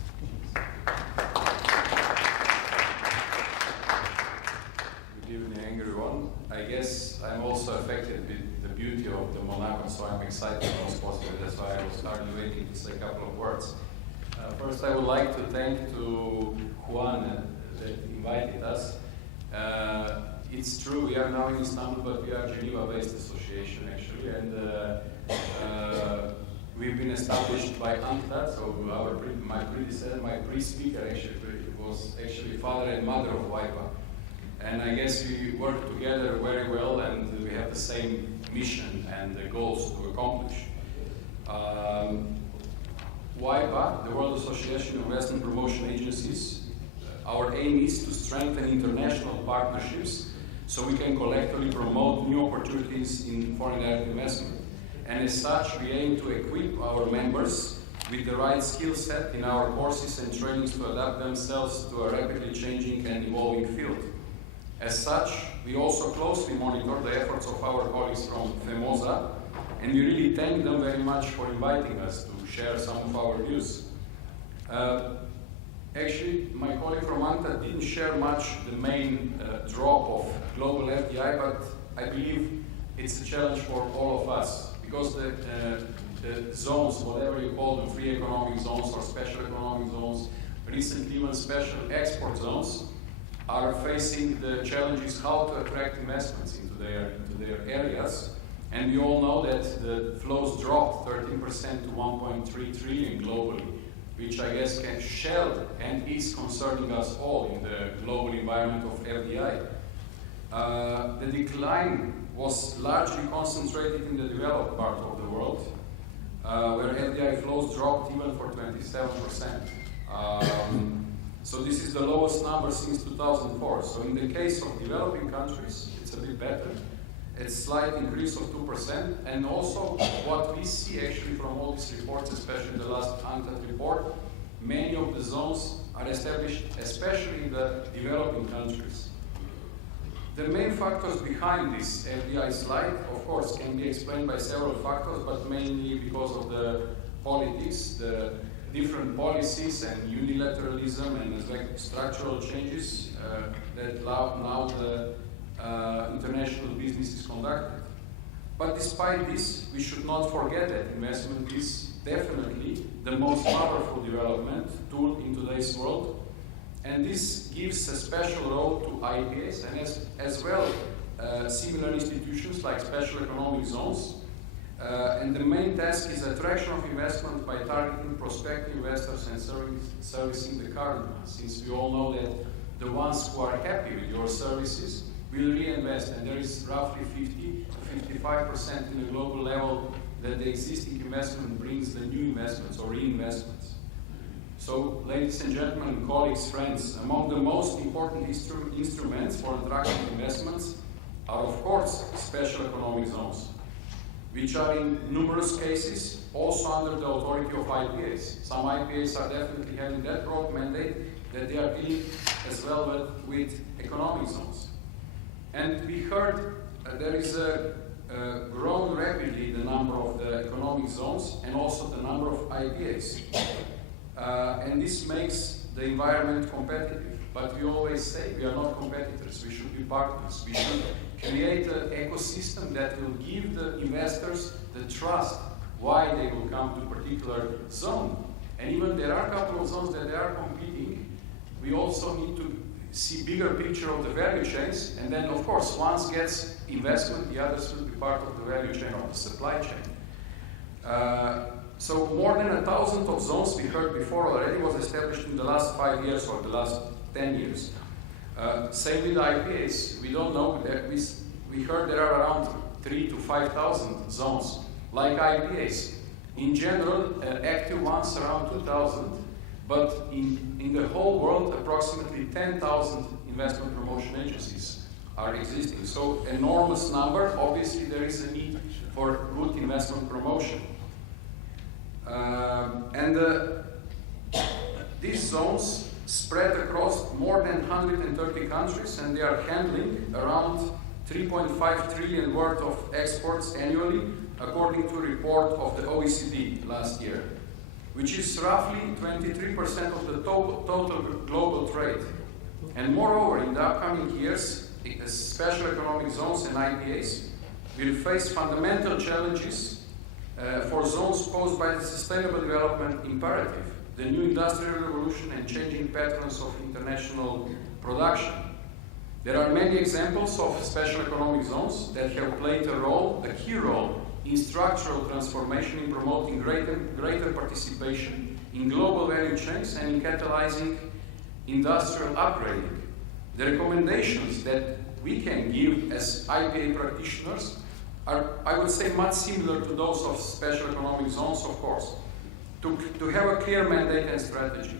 Good evening, everyone. I guess I'm also affected with the beauty of the Monaco, so I'm excited as possible. That's why I was hardly waiting to say a couple of words. First, I would like to thank to Juan that invited us. It's true, we are now in Istanbul, but we are a Geneva-based association actually, and we've been established by UNCTAD, so my predecessor, my pre-speaker actually was actually father and mother of WIPA. And I guess we work together very well, and we have the same mission and the goals to accomplish. WIPA, the World Association of Investment Promotion Agencies, our aim is to strengthen international partnerships so we can collectively promote new opportunities in foreign direct investment. And as such, we aim to equip our members with the right skill set in our courses and trainings to adapt themselves to a rapidly changing and evolving field. As such, we also closely monitor the efforts of our colleagues from FEMOSA, and we really thank them very much for inviting us to share some of our views. Actually, my colleague from UNCTAD didn't share much the main drop of global FDI, but I believe it's a challenge for all of us, because the zones, whatever you call them, free economic zones or special economic zones, recently even special export zones, are facing the challenges how to attract investments into their areas. And we all know that the flows dropped 13% to 1.3 trillion globally, which I guess shall and is concerning us all in the global environment of FDI. The decline was largely concentrated in the developed part of the world, where FDI flows dropped even for 27%. So this is the lowest number since 2004. So in the case of developing countries, it's a bit better. It's a slight increase of 2%. And also what we see actually from all these reports, especially the last UNCTAD report, many of the zones are established, especially in the developing countries. The main factors behind this FDI slide, of course, can be explained by several factors, but mainly because of the politics, the different policies and unilateralism and structural changes that now the international business is conducted. But despite this, we should not forget that investment is definitely the most powerful development tool in today's world. And this gives a special role to IPAs and as well similar institutions like special economic zones. And the main task is attraction of investment by targeting prospective investors and servicing the current ones, since we all know that the ones who are happy with your services will reinvest, and there is roughly 50 to 55% in the global level that the existing investment brings the new investments or reinvestments. So, ladies and gentlemen, colleagues, friends, among the most important instruments for attracting investments are, of course, special economic zones, which are in numerous cases also under the authority of IPAs. Some IPAs are definitely having that broad mandate that they are dealing as well with economic zones. And we heard there is grown rapidly the number of the economic zones and also the number of IPAs. And this makes the environment competitive. But we always say we are not competitors, we should be partners. We should create an ecosystem that will give the investors the trust why they will come to a particular zone. And even there are a couple of zones that they are competing, we also need to see bigger picture of the value chains, and then of course once gets investment, the others will be part of the value chain or the supply chain. So more than 1,000 of zones we heard before already was established in the last 5 years or the last 10 years. Same with IPAs. We don't know that we heard there are around 3,000 to 5,000 zones like IPAs. In general, active ones around 2,000, but in the whole world, approximately 10,000 investment promotion agencies are existing. So enormous number. Obviously, there is a need for good investment promotion. These zones spread across more than 130 countries, and they are handling around 3.5 trillion worth of exports annually, according to a report of the OECD last year, which is roughly 23% of the total global trade. And moreover, in the upcoming years, special economic zones and IPAs will face fundamental challenges for zones posed by the sustainable development imperative, the new industrial revolution and changing patterns of international production. There are many examples of special economic zones that have played a key role in structural transformation, in promoting greater participation in global value chains and in catalyzing industrial upgrading. The recommendations that we can give as IPA practitioners are, I would say, much similar to those of special economic zones, of course. To have a clear mandate and strategy.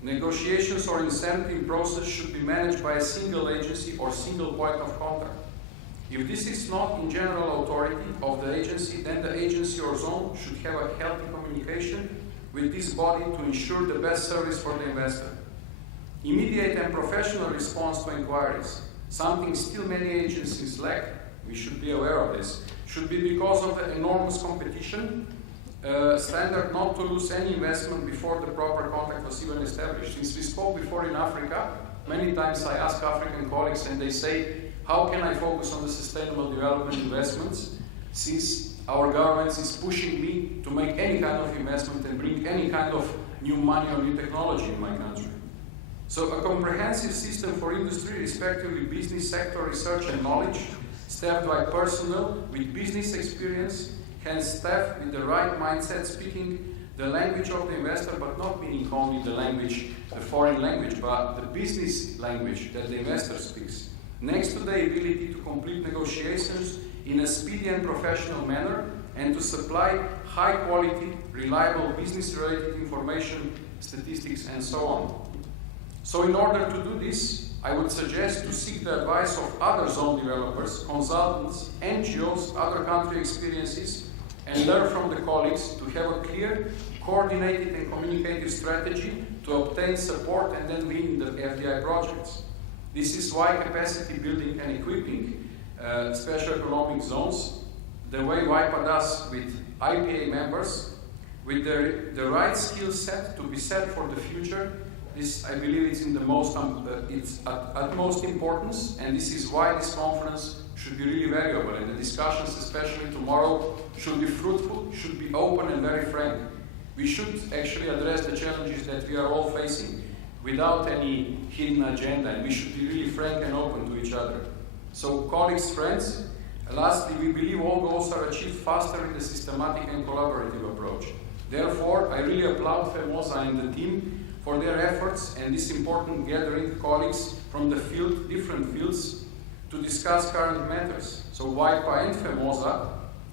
Negotiations or incentive process should be managed by a single agency or single point of contact. If this is not in general authority of the agency, then the agency or zone should have a healthy communication with this body to ensure the best service for the investor. Immediate and professional response to inquiries, something still many agencies lack, we should be aware of this, should be because of the enormous competition, standard not to lose any investment before the proper contact was even established. Since we spoke before in Africa, many times I ask African colleagues and they say, how can I focus on the sustainable development investments since our government is pushing me to make any kind of investment and bring any kind of new money or new technology in my country? So a comprehensive system for industry, respectively business sector research and knowledge, staffed by personnel with business experience, hence staff with the right mindset, speaking the language of the investor, but not meaning only the language, the foreign language, but the business language that the investor speaks. Next to the ability to complete negotiations in a speedy and professional manner and to supply high quality, reliable business-related information statistics, and so on. So in order to do this, I would suggest to seek the advice of other zone developers, consultants, NGOs, other country experiences, and learn from the colleagues to have a clear, coordinated and communicative strategy to obtain support and then win the FDI projects. This is why capacity building and equipping special economic zones, the way WIPA does with IPA members, with the right skill set to be set for the future, this, I believe, it's in the most, it's at utmost importance, and this is why this conference should be really valuable, and the discussions, especially tomorrow, should be fruitful, should be open and very frank. We should actually address the challenges that we are all facing without any hidden agenda, and we should be really frank and open to each other. So, colleagues, friends, lastly, we believe all goals are achieved faster with a systematic and collaborative approach. Therefore, I really applaud FEMOSA and the team for their efforts and this important gathering colleagues from the field, different fields, to discuss current matters. So WIPA and FEMOSA,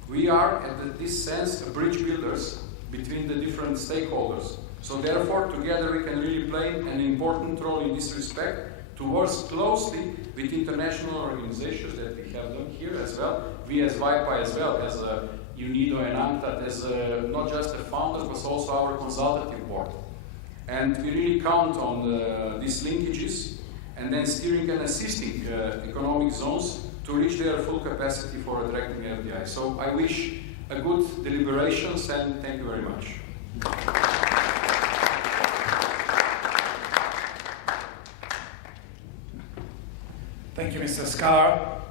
we are, at this sense, bridge builders between the different stakeholders. So therefore, together we can really play an important role in this respect to work closely with international organizations that we have them here as well. We as WIPA as well, as UNIDO and UNCTAD, as not just the founders, but also our consultative board. And we really count on these linkages and then steering and assisting economic zones to reach their full capacity for attracting FDI. So I wish a good deliberations and thank you very much. Thank you, Mr. Scar.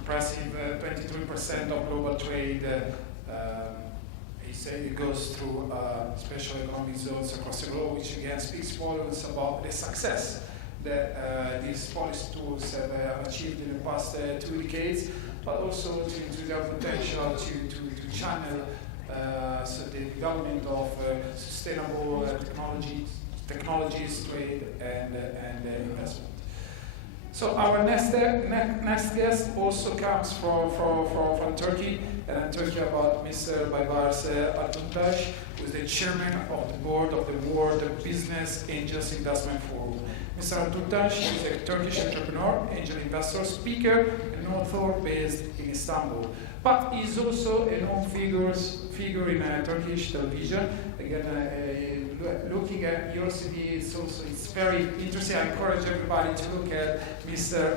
Impressive, 23% of global trade. It goes through special economic zones across the globe, which again speaks volumes about the success that these policy tools have achieved in the past 2 decades, but also to their potential to channel so the development of sustainable technologies, trade, and investment. So our next guest also comes from Turkey, and I'm talking about Mr. Baybars Altuntaş, who is the chairman of the board of the World Business Angels Investment Forum. Mr. Altuntaş is a Turkish entrepreneur, angel investor, speaker, and author based in Istanbul. But he's also a known figure in Turkish television. Again, looking at your CV, it's very interesting. I encourage everybody to look at Mr.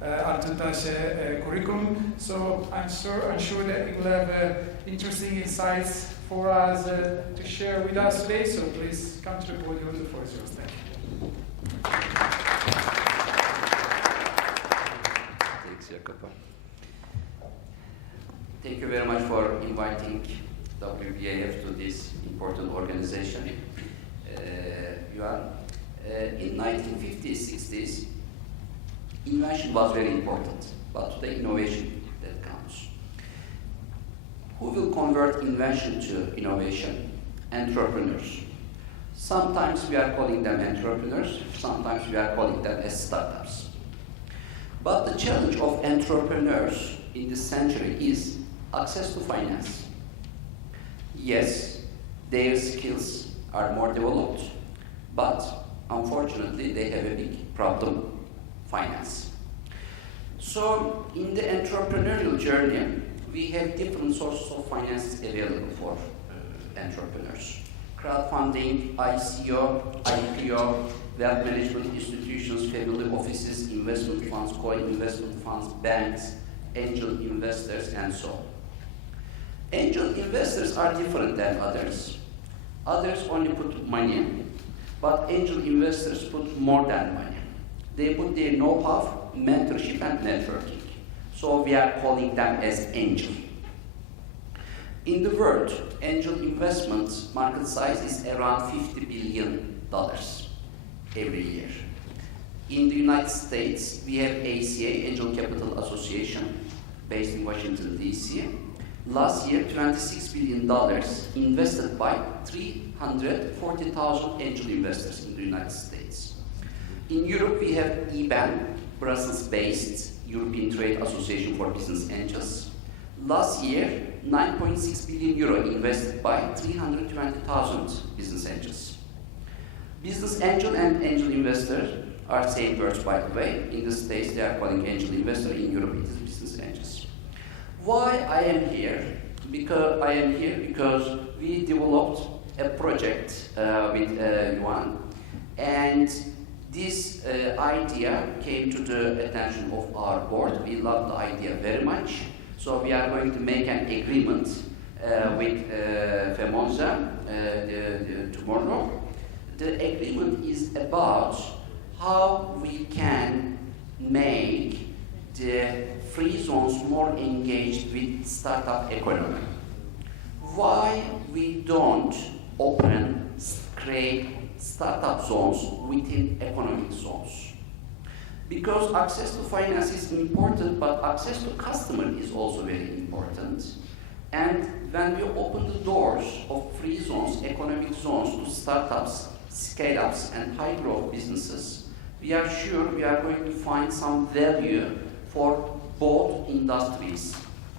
Altuntaş's curriculum. So I'm sure that you will have interesting insights for us to share with us today. So please come to the podium. The floor is yours. Thank you. Thank you very much for inviting WBAF to this important organization. In 1950s, 60s, invention was very important, but today innovation that counts. Who will convert invention to innovation? Entrepreneurs. Sometimes we are calling them entrepreneurs, sometimes we are calling them as startups. But the challenge of entrepreneurs in this century is access to finance. Yes, their skills are more developed, but unfortunately they have a big problem, finance. So in the entrepreneurial journey, we have different sources of finance available for entrepreneurs. Crowdfunding, ICO, IPO, wealth management institutions, family offices, investment funds, co-investment funds, banks, angel investors, and so on. Angel investors are different than others. Others only put money, but angel investors put more than money. They put their know-how, mentorship, and networking. So we are calling them as angel. In the world, angel investment market size is around $50 billion every year. In the United States, we have ACA, Angel Capital Association, based in Washington, D.C. Last year, $26 billion invested by 340,000 angel investors in the United States. In Europe, we have EBAN, Brussels-based European Trade Association for Business Angels. Last year, 9.6 billion euro invested by 320,000 business angels. Business angel and angel investor are same words, by the way. In the States, they are calling angel investor. In Europe, it is business angels. Why I am here? Because I am here because we developed a project with Yuan, and this idea came to the attention of our board. We love the idea very much, so we are going to make an agreement with FEMONSA tomorrow. The agreement is about how we can make the free zones more engaged with startup economy. Why we don't create startup zones within economic zones? Because access to finance is important, but access to customer is also very important. And when we open the doors of free zones, economic zones to startups, scale-ups, and high-growth businesses, we are sure we are going to find some value for both industries,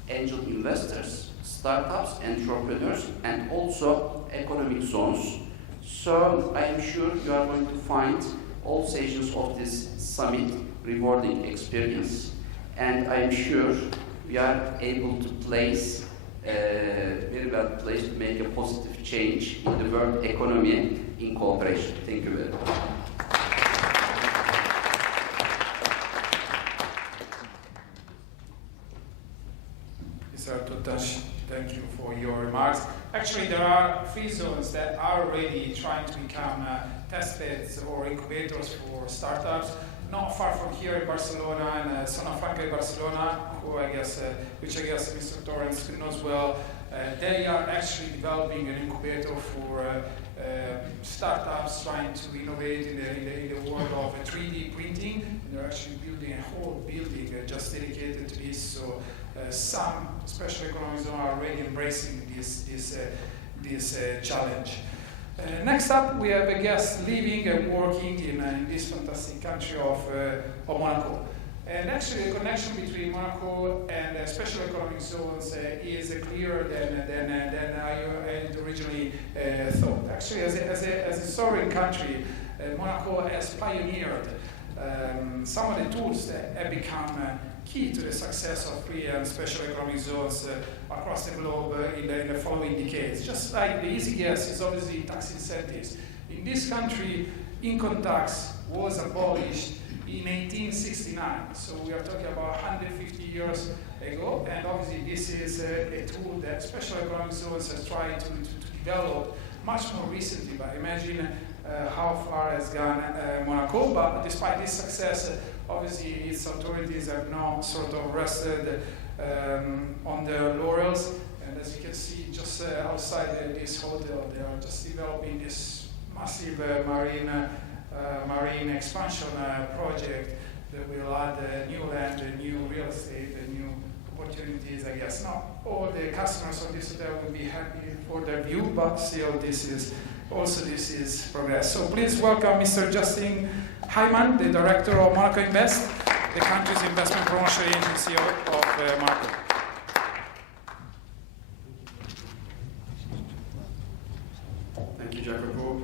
angel investors, startups, entrepreneurs, and also economic zones. So I am sure you are going to find all sessions of this summit rewarding experience, and I am sure we are able to place very well placed to make a positive change in the world economy in cooperation. Thank you very much. Mr. Tutash, thank you for your remarks. Actually, there are free zones that are already trying to become test beds or incubators for startups. Not far from here in Barcelona, in Zona Franca in Barcelona, which I guess Mr. Torrens knows well. They are actually developing an incubator for startups trying to innovate in the world of 3D printing. And they're actually building a whole building just dedicated to this. So some special economic zones are already embracing this challenge. Next up, we have a guest living and working in this fantastic country of Monaco. And actually, the connection between Monaco and special economic zones is clearer than I had originally thought. Actually, as a sovereign country, Monaco has pioneered some of the tools that have become key to the success of free and special economic zones across the globe in the following decades. Just like the easy guess is obviously tax incentives. In this country, income tax was abolished in 1869, so we are talking about 150 years ago, and obviously this is a tool that special economic zones has tried to develop much more recently, but imagine how far has gone Monaco. But despite this success, obviously its authorities have not sort of rested on their laurels, and as you can see just outside this hotel, they are just developing this massive marine expansion project that will add new land, new real estate, and new opportunities. I guess not all the customers of this hotel will be happy for their view, but still this is progress. So please welcome Mr. Justin Hyman, the director of Monaco Invest, the country's investment promotion agency of Monaco. Thank you, Jacopo.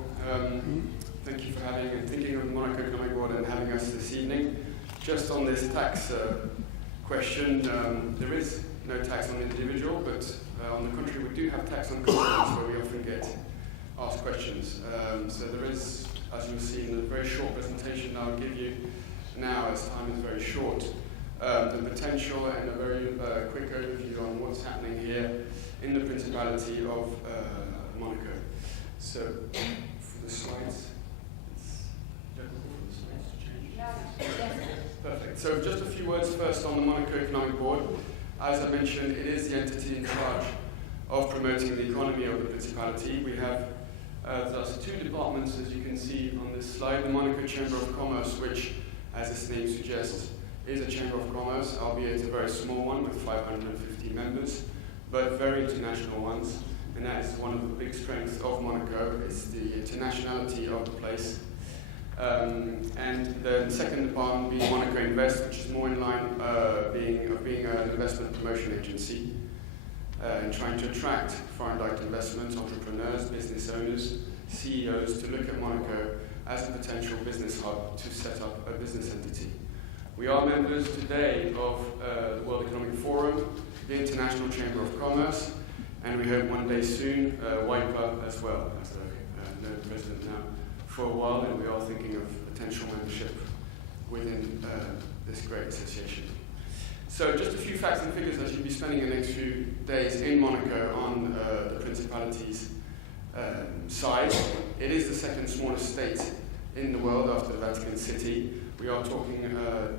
Thank you for thinking of Monaco Economic Board and having us this evening. Just on this tax question, there is no tax on individual, but on the contrary, we do have tax on companies where we often get asked questions. So there is, as you'll see in a very short presentation I'll give you now, as time is very short, the potential and a very quick overview on what's happening here in the Principality of Monaco. So, for the slides, perfect. So just a few words first on the Monaco Economic Board. As I mentioned, it is the entity in charge of promoting the economy of the Principality. We have thus two departments, as you can see on this slide. The Monaco Chamber of Commerce, which, as its name suggests, is a Chamber of Commerce, albeit a very small one with 550 members, but very international ones. And that is one of the big strengths of Monaco, is the internationality of the place. And the second department being Monaco Invest, which is more in line being an investment promotion agency. in trying to attract foreign direct investment, entrepreneurs, business owners, CEOs to look at Monaco as a potential business hub to set up a business entity. We are members today of the World Economic Forum, the International Chamber of Commerce, and we hope one day soon WIPA as well, as the president now, for a while, and we are thinking of potential membership within this great association. So just a few facts and figures as you'll be spending the next few days in Monaco on the Principality's side. It is the second smallest state in the world after the Vatican City. We are talking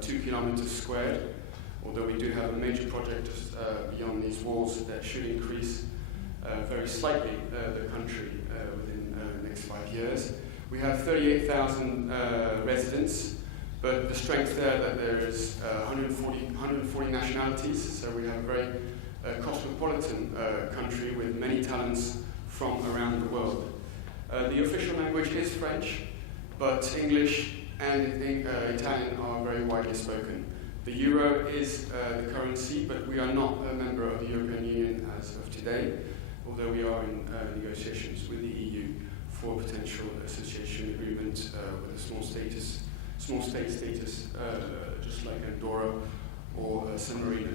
2 kilometers squared, although we do have a major project just beyond these walls that should increase very slightly the country within the next 5 years. We have 38,000 residents, but the strength there that there is 140 nationalities, so we have a very cosmopolitan country with many talents from around the world. The official language is French, but English and Italian are very widely spoken. The euro is the currency, but we are not a member of the European Union as of today, although we are in negotiations with the EU for potential association agreement with a small state status, just like Andorra or San Marino.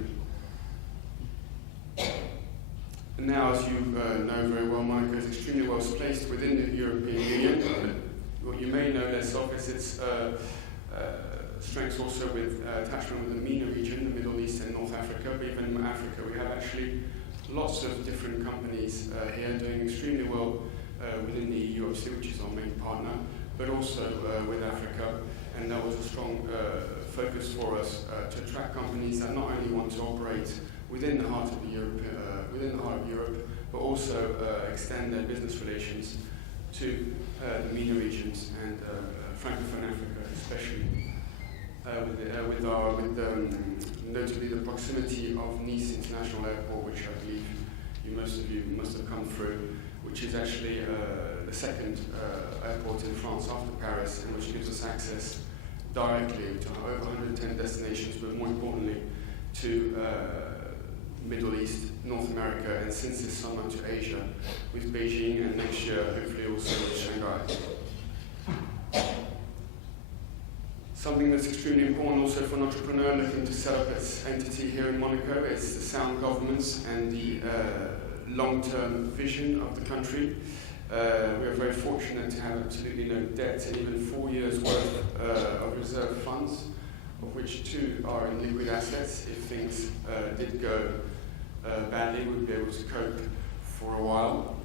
And now, as you know very well, Monaco is extremely well placed within the European Union. What you may know less of is its strengths also with attachment with the MENA region, the Middle East and North Africa, but even in Africa we have actually lots of different companies here doing extremely well within the EU, obviously, which is our main partner, but also with Africa. And that was a strong focus for us to attract companies that not only want to operate within the heart of Europe, but also extend their business relations to the MENA regions and Francophone Africa, especially notably the proximity of Nice International Airport, which I believe most of you must have come through, which is actually the second airport in France after Paris, and which gives us access directly to over 110 destinations, but more importantly to Middle East, North America, and since this summer to Asia, with Beijing, and next year hopefully also with Shanghai. Something that's extremely important also for an entrepreneur looking to set up its entity here in Monaco is the sound governance and the long-term vision of the country. We are very fortunate to have absolutely no debt and even 4 years worth of reserve funds, of which 2 are in liquid assets. If things did go badly, we'd be able to cope for a while.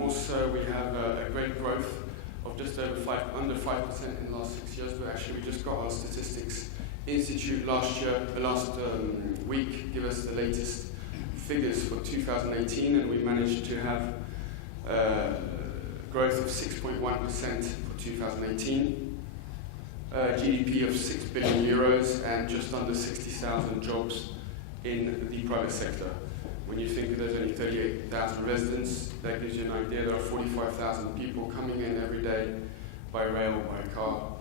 Also, we have a great growth of just under 5% in the last 6 years, but actually we just got our Statistics Institute last week give us the latest figures for 2018, and we managed to have growth of 6.1% for 2018, GDP of 6 billion euros, and just under 60,000 jobs in the private sector. When you think that there's only 38,000 residents, that gives you an idea. There are 45,000 people coming in every day by rail, by car,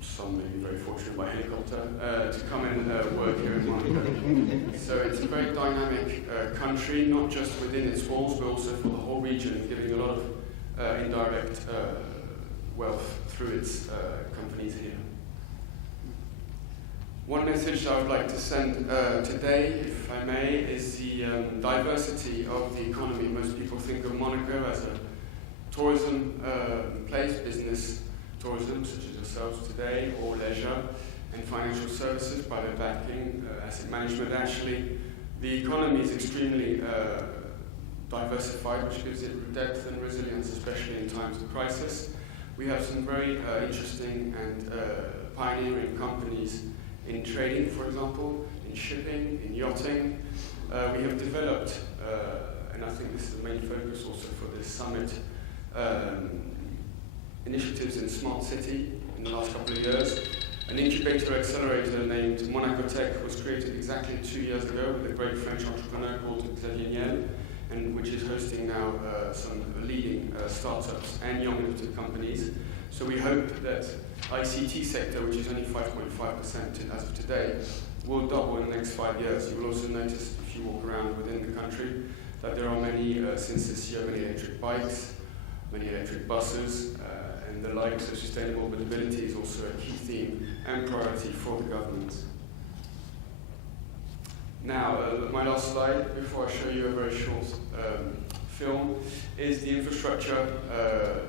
some may be very fortunate by helicopter, to come and work here in Monaco. So it's a very dynamic country, not just within its walls, but also for the whole region, giving a lot of indirect wealth through its companies here. One message I would like to send today, if I may, is the diversity of the economy. Most people think of Monaco as a tourism place, business tourism, such as yourselves today, or leisure and financial services, private banking, asset management. Actually, the economy is extremely diversified, which gives it depth and resilience, especially in times of crisis. We have some very interesting and pioneering companies in trading, for example, in shipping, in yachting. We have developed, and I think this is the main focus also for this summit, initiatives in smart city in the last couple of years. An incubator accelerator named Monaco Tech was created exactly 2 years ago with a great French entrepreneur called Xavier Niel, and which is hosting now some leading startups and young innovative companies. So we hope that ICT sector, which is only 5.5% as of today, will double in the next 5 years. You will also notice if you walk around within the country that there are many, since this year, many electric bikes, many electric buses, and the like, so sustainable mobility is also a key theme and priority for the government. Now, my last slide, before I show you a very short film, is the infrastructure.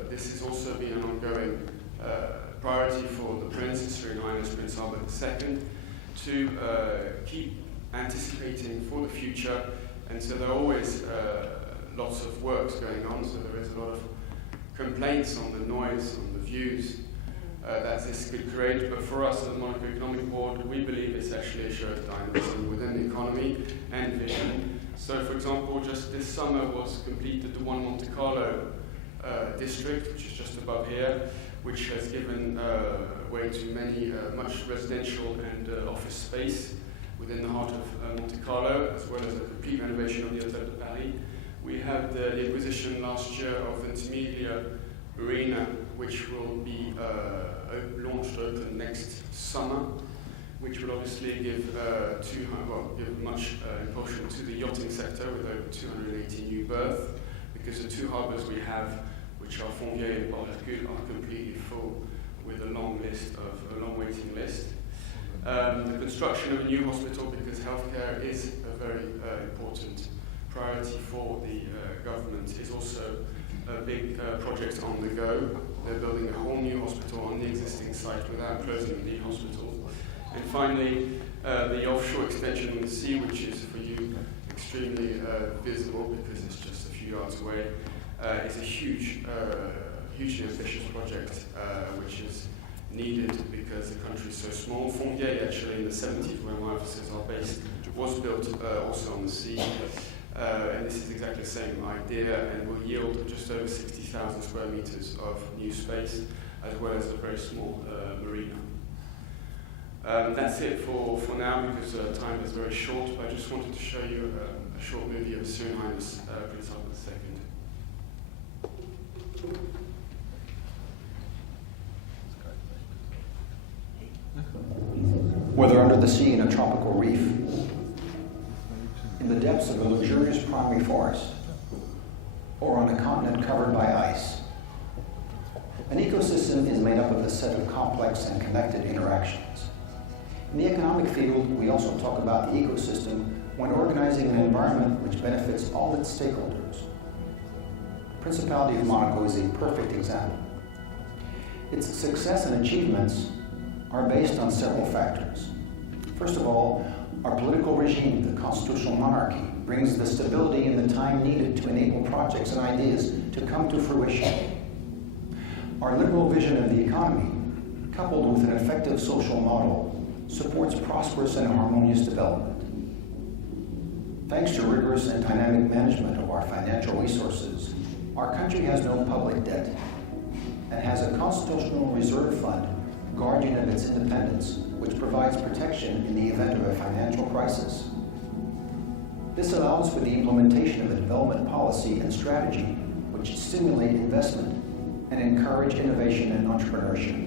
This has also been an ongoing priority for the Prince, His Royal Highness Prince Albert II, to keep anticipating for the future, and so there are always lots of works going on, so there is a lot of complaints on the noise, on the views that this could create, but for us at the Monaco Economic Board, we believe it's actually a show of dynamism within the economy and vision. So for example, just this summer was completed the One Monte Carlo district, which is just above here, which has given way to many, much residential and office space within the heart of Monte Carlo, as well as a complete renovation of the Hôtel de Paris. We had the acquisition last year of Ventimiglia Marina, which will be open next summer, which will obviously give much impulsion to the yachting sector with over 280 new berths, because the two harbours we have, which are Fontvieille and Port Hercule, are completely full with a long waiting list. The construction of a new hospital, because healthcare is a very important priority for the government, is also a big project on the go. They're building a whole new hospital on the existing site without closing the hospital. And finally, the offshore extension on the sea, which is for you extremely visible because it's just a few yards away, is a hugely ambitious project, which is needed because the country is so small. Fontvieille, actually, in the 70s, where my offices are based, was built also on the sea. And this is exactly the same idea and will yield just over 60,000 square meters of new space, as well as a very small marina. That's it for now, because time is very short, but I just wanted to show you a short movie of His Royal Highness Prince Albert II. Whether under the sea in a tropical reef, in the depths of a luxurious primary forest, or on a continent covered by ice, an ecosystem is made up of a set of complex and connected interactions. In the economic field, we also talk about the ecosystem when organizing an environment which benefits all its stakeholders. The Principality of Monaco is a perfect example. Its success and achievements are based on several factors. First of all, our political regime, the constitutional monarchy, brings the stability and the time needed to enable projects and ideas to come to fruition. Our liberal vision of the economy, coupled with an effective social model, supports prosperous and harmonious development. Thanks to rigorous and dynamic management of our financial resources, our country has no public debt and has a constitutional reserve fund, guardian of its independence, which provides protection in the event of a financial crisis. This allows for the implementation of a development policy and strategy which stimulate investment and encourage innovation and entrepreneurship.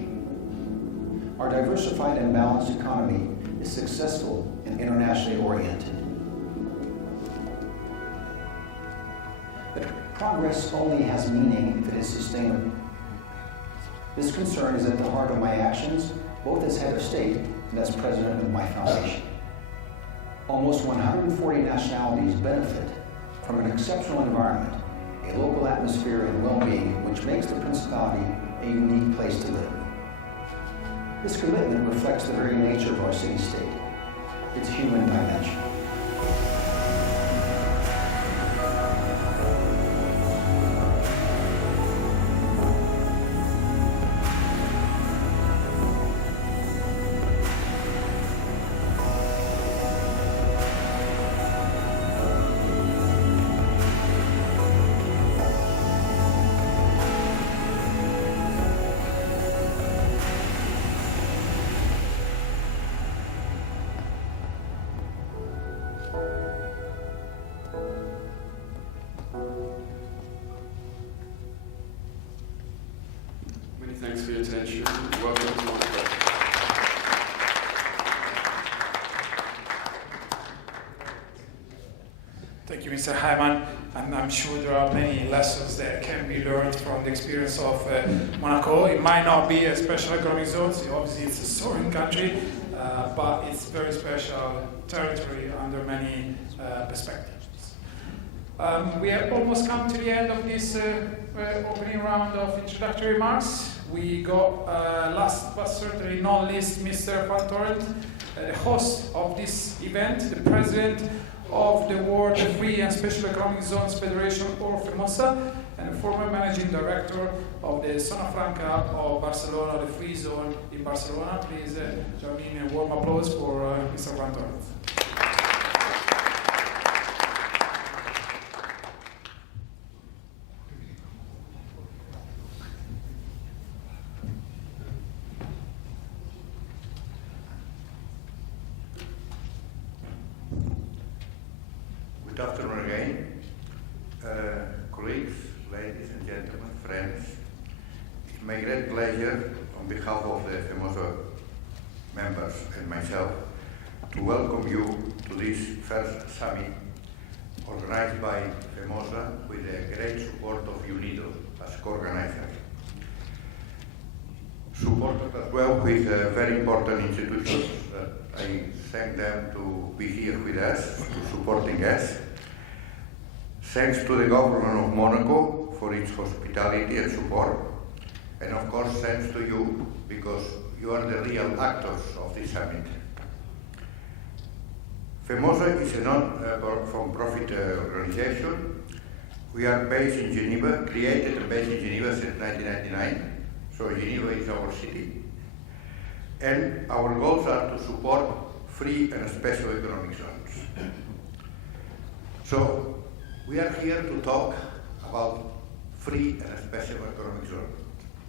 Our diversified and balanced economy is successful and internationally oriented. But progress only has meaning if it is sustainable. This concern is at the heart of my actions, both as head of state and as president of my foundation. Almost 140 nationalities benefit from an exceptional environment, a local atmosphere and well-being which makes the Principality a unique place to live. This commitment reflects the very nature of our city-state, its human dimension. Thanks for your attention. Welcome to Monaco. Thank you, Mr. Hyman. And I'm sure there are many lessons that can be learned from the experience of Monaco. It might not be a special economic zone, so obviously it's a sovereign country, but it's very special territory under many perspectives. We have almost come to the end of this opening round of introductory remarks. We got last but certainly not least Mr. Van Torrent, the host of this event, the president of the World Free and Special Economic Zones Federation, or FEMOSA, and a former managing director of the Zona Franca of Barcelona, the Free Zone in Barcelona. Please join me in a warm applause for Mr. Van Torrent. Good afternoon again, colleagues, ladies and gentlemen, friends. It's my great pleasure, on behalf of the FEMOSA members and myself, to welcome you to this first summit organized by FEMOSA with the great support of UNIDO as co-organizer. Supported as well with very important institutions that I thank them to be here with us, to supporting us. Thanks to the government of Monaco for its hospitality and support. And of course, thanks to you, because you are the real actors of this summit. FEMOSA is a non-for-profit organization. We are based in Geneva, created and based in Geneva since 1999. So Geneva is our city. And our goals are to support free and special economic zones. So we are here to talk about free and special economic zones.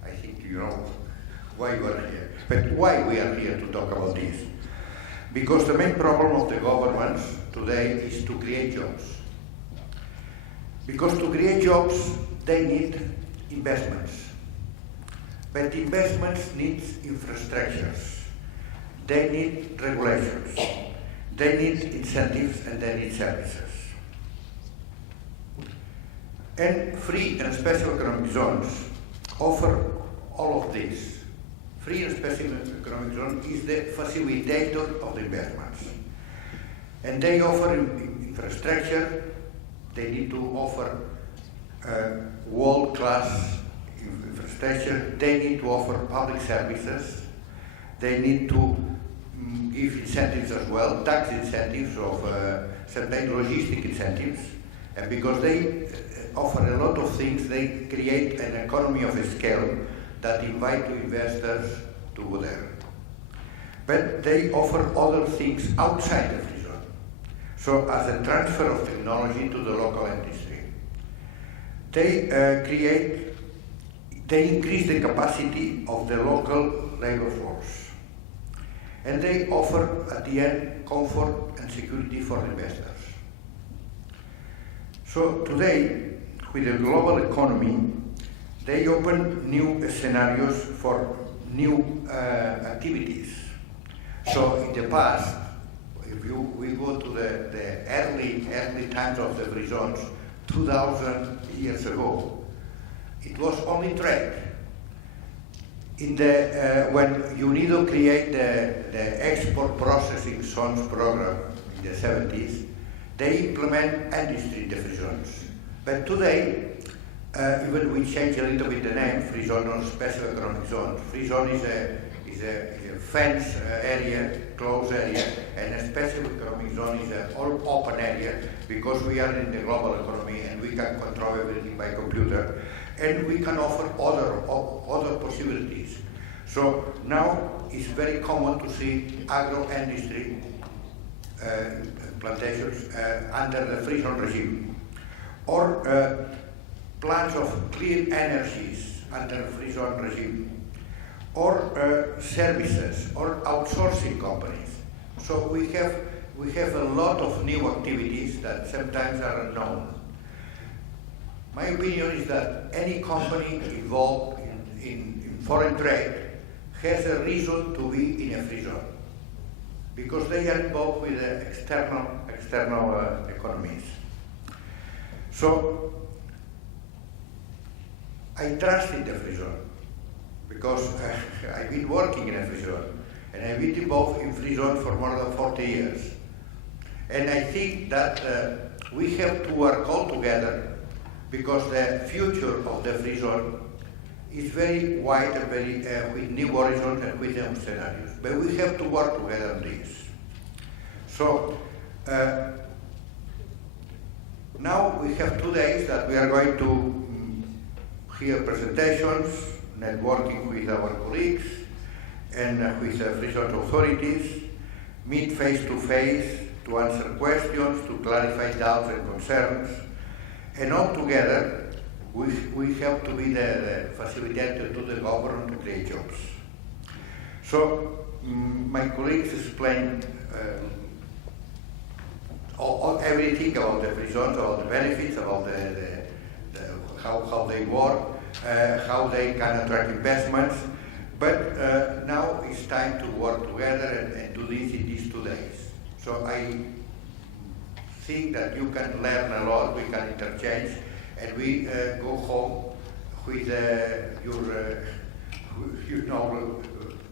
I think you know why we are here. But why we are here to talk about this? Because the main problem of the governments today is to create jobs. Because to create jobs, they need investments. But investments need infrastructures. They need regulations. They need incentives and they need services. And free and special economic zones offer all of this. Free and special economic zone is the facilitator of the investments. And they offer infrastructure. They need to offer world-class infrastructure. They need to offer public services. They need to give incentives as well, tax incentives of certain logistic incentives. And because they offer a lot of things, they create an economy of scale that invite investors to go there. But they offer other things outside the free zone. So as a transfer of technology to the local industry. They increase the capacity of the local labor force. And they offer, at the end, comfort and security for investors. So today, with the global economy, they open new scenarios for new activities. So in the past, if we go to the early times of the free zones, 2,000 years ago, it was only trade. In when UNIDO created the export processing zones program in the 70s, they implement industry in the free zones. But today, even we change a little bit the name, free zone or special economic zone. Free zone is a fence area, closed area, and a special economic zone is an all open area because we are in the global economy and we can control everything by computer. And we can offer other possibilities. So now it's very common to see agro-industry plantations under the free zone regime, or plants of clean energies under the free zone regime, or services, or outsourcing companies. So we have a lot of new activities that sometimes are unknown. My opinion is that any company involved in foreign trade has a reason to be in a free zone because they are involved with the external economies. So I trusted the free zone because I've been working in a free zone, and I've been involved in free zone for more than 40 years. And I think that we have to work all together, because the future of the free zone is very wide and very with new horizons and with new scenarios. But we have to work together on this. So now we have 2 days that we are going to hear presentations, networking with our colleagues and with the free zone authorities, meet face-to-face to answer questions, to clarify doubts and concerns, and all together we have to be the facilitator to the government to create jobs. So my colleagues explained everything about the free zones, about the benefits, about how they work, how they can attract investments. But now it's time to work together and do this in these 2 days. So I think that you can learn a lot, we can interchange, and we go home with your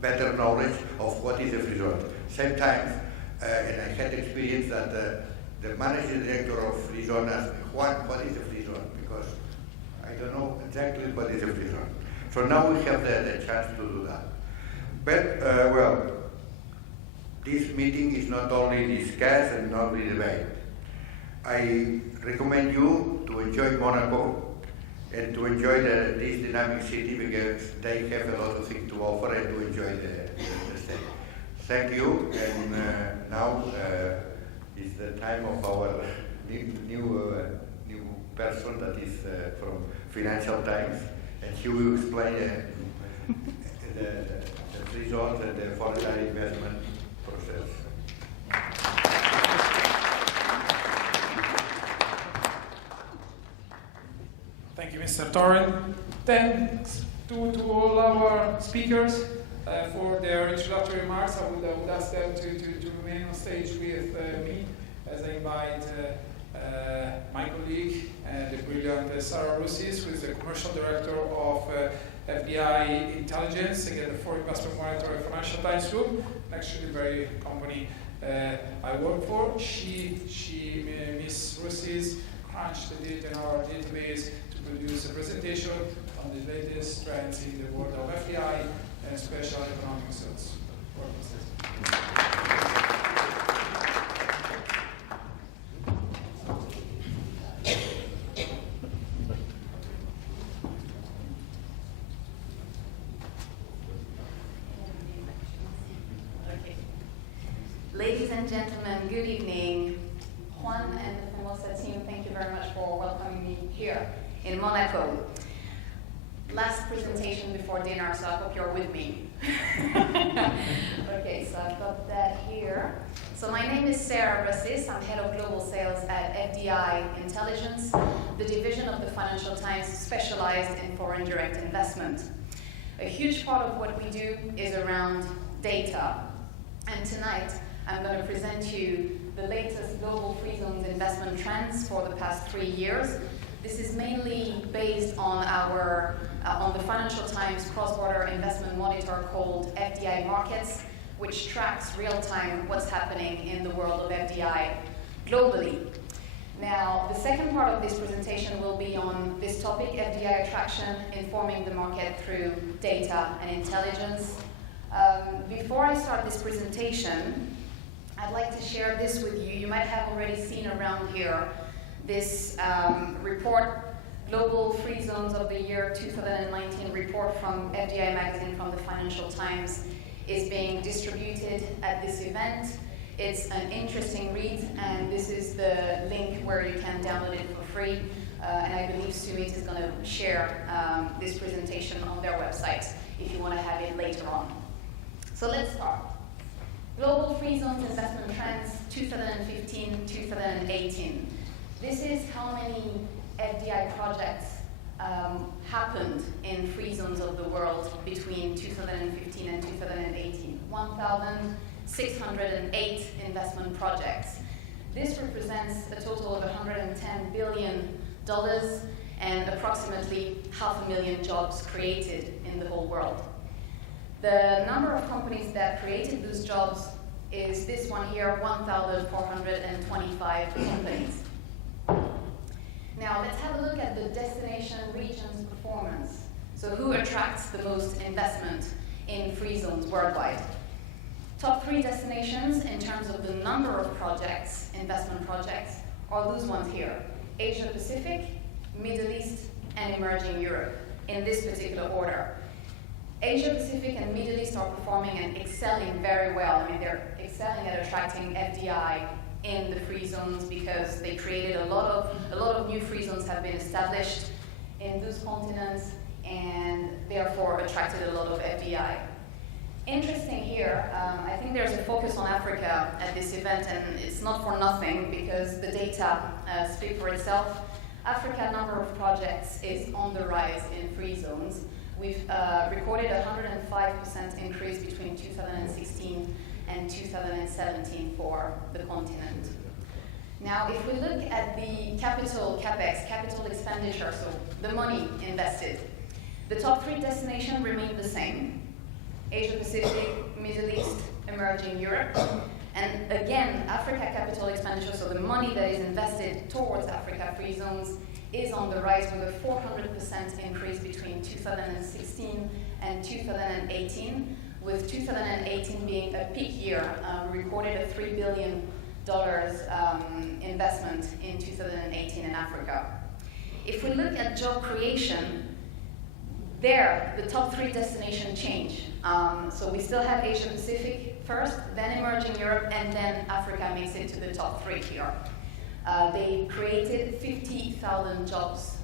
better knowledge of what is a free zone. Same time, and I had experience that the managing director of free zone asked me, Juan, what is a free zone? Because I don't know exactly what is a free zone. So now we have the chance to do that. But, well, this meeting is not only discuss and not only debate. I recommend you to enjoy Monaco and to enjoy this dynamic city, because they have a lot of things to offer, and to enjoy the stay. Thank you, and now is the time of our new person that is from Financial Times, and he will explain the free zones and the foreign investment process. Thank you, Mr. Torren. Thanks to all our speakers for their introductory remarks. I would ask them to remain on stage with me as I invite my colleague, the brilliant Sarah Roussis, who is the Commercial Director of FDI Intelligence, again the Foreign Investment Monitor at Financial Times Group, actually the very company I work for. Ms. Roussis crunched the data in our database to produce a presentation on the latest trends in the world of FDI and special economic zones. Ladies and gentlemen, good evening. Juan and the Famosa team, thank you very much for welcoming me here in Monaco. Last presentation before dinner, so I hope you're with me. Okay, so I've got that here. So my name is Sarah Roussis. I'm head of global sales at FDI Intelligence, the division of the Financial Times specialized in foreign direct investment. A huge part of what we do is around data, and tonight I'm going to present you the latest global free zones investment trends for the past 3 years. This is mainly based on our on the Financial Times cross-border investment monitor called FDI Markets, which tracks real-time what's happening in the world of FDI globally. Now, the second part of this presentation will be on this topic, FDI attraction, informing the market through data and intelligence. Before I start this presentation, I'd like to share this with you. You might have already seen around here this report, Global Free Zones of the Year 2019 report from FDI Magazine from the Financial Times is being distributed at this event. It's an interesting read, and this is the link where you can download it for free. And I believe Sumit is going to share this presentation on their website if you want to have it later on. So let's start. Global Free Zones Investment Trends 2015-2018. This is how many FDI projects happened in free zones of the world between 2015 and 2018. 1,608 investment projects. This represents a total of $110 billion and approximately 500,000 jobs created in the whole world. The number of companies that created those jobs is this one here, 1,425 companies. Now let's have a look at the destination region's performance. So who attracts the most investment in free zones worldwide? Top 3 destinations in terms of the number of projects, investment projects, are those ones here: Asia Pacific, Middle East, and emerging Europe, in this particular order. Asia Pacific and Middle East are performing and excelling very well. I mean, they're excelling at attracting FDI in the free zones because they created a lot of new free zones have been established in those continents and therefore attracted a lot of FDI. Interesting here, I think there's a focus on Africa at this event, and it's not for nothing because the data speak for itself. Africa number of projects is on the rise in free zones. We've recorded a 105% increase between 2016 and 2017 for the continent. Now, if we look at the capital CapEx, capital expenditure, so the money invested, the top 3 destinations remain the same: Asia Pacific, Middle East, emerging Europe. And again, Africa capital expenditure, so the money that is invested towards Africa free zones, is on the rise with a 400% increase between 2016 and 2018, with 2018 being a peak year. We recorded a $3 billion investment in 2018 in Africa. If we look at job creation, there, the top 3 destinations change. So we still have Asia Pacific first, then emerging Europe, and then Africa makes it to the top 3 here. They created 50,000 jobs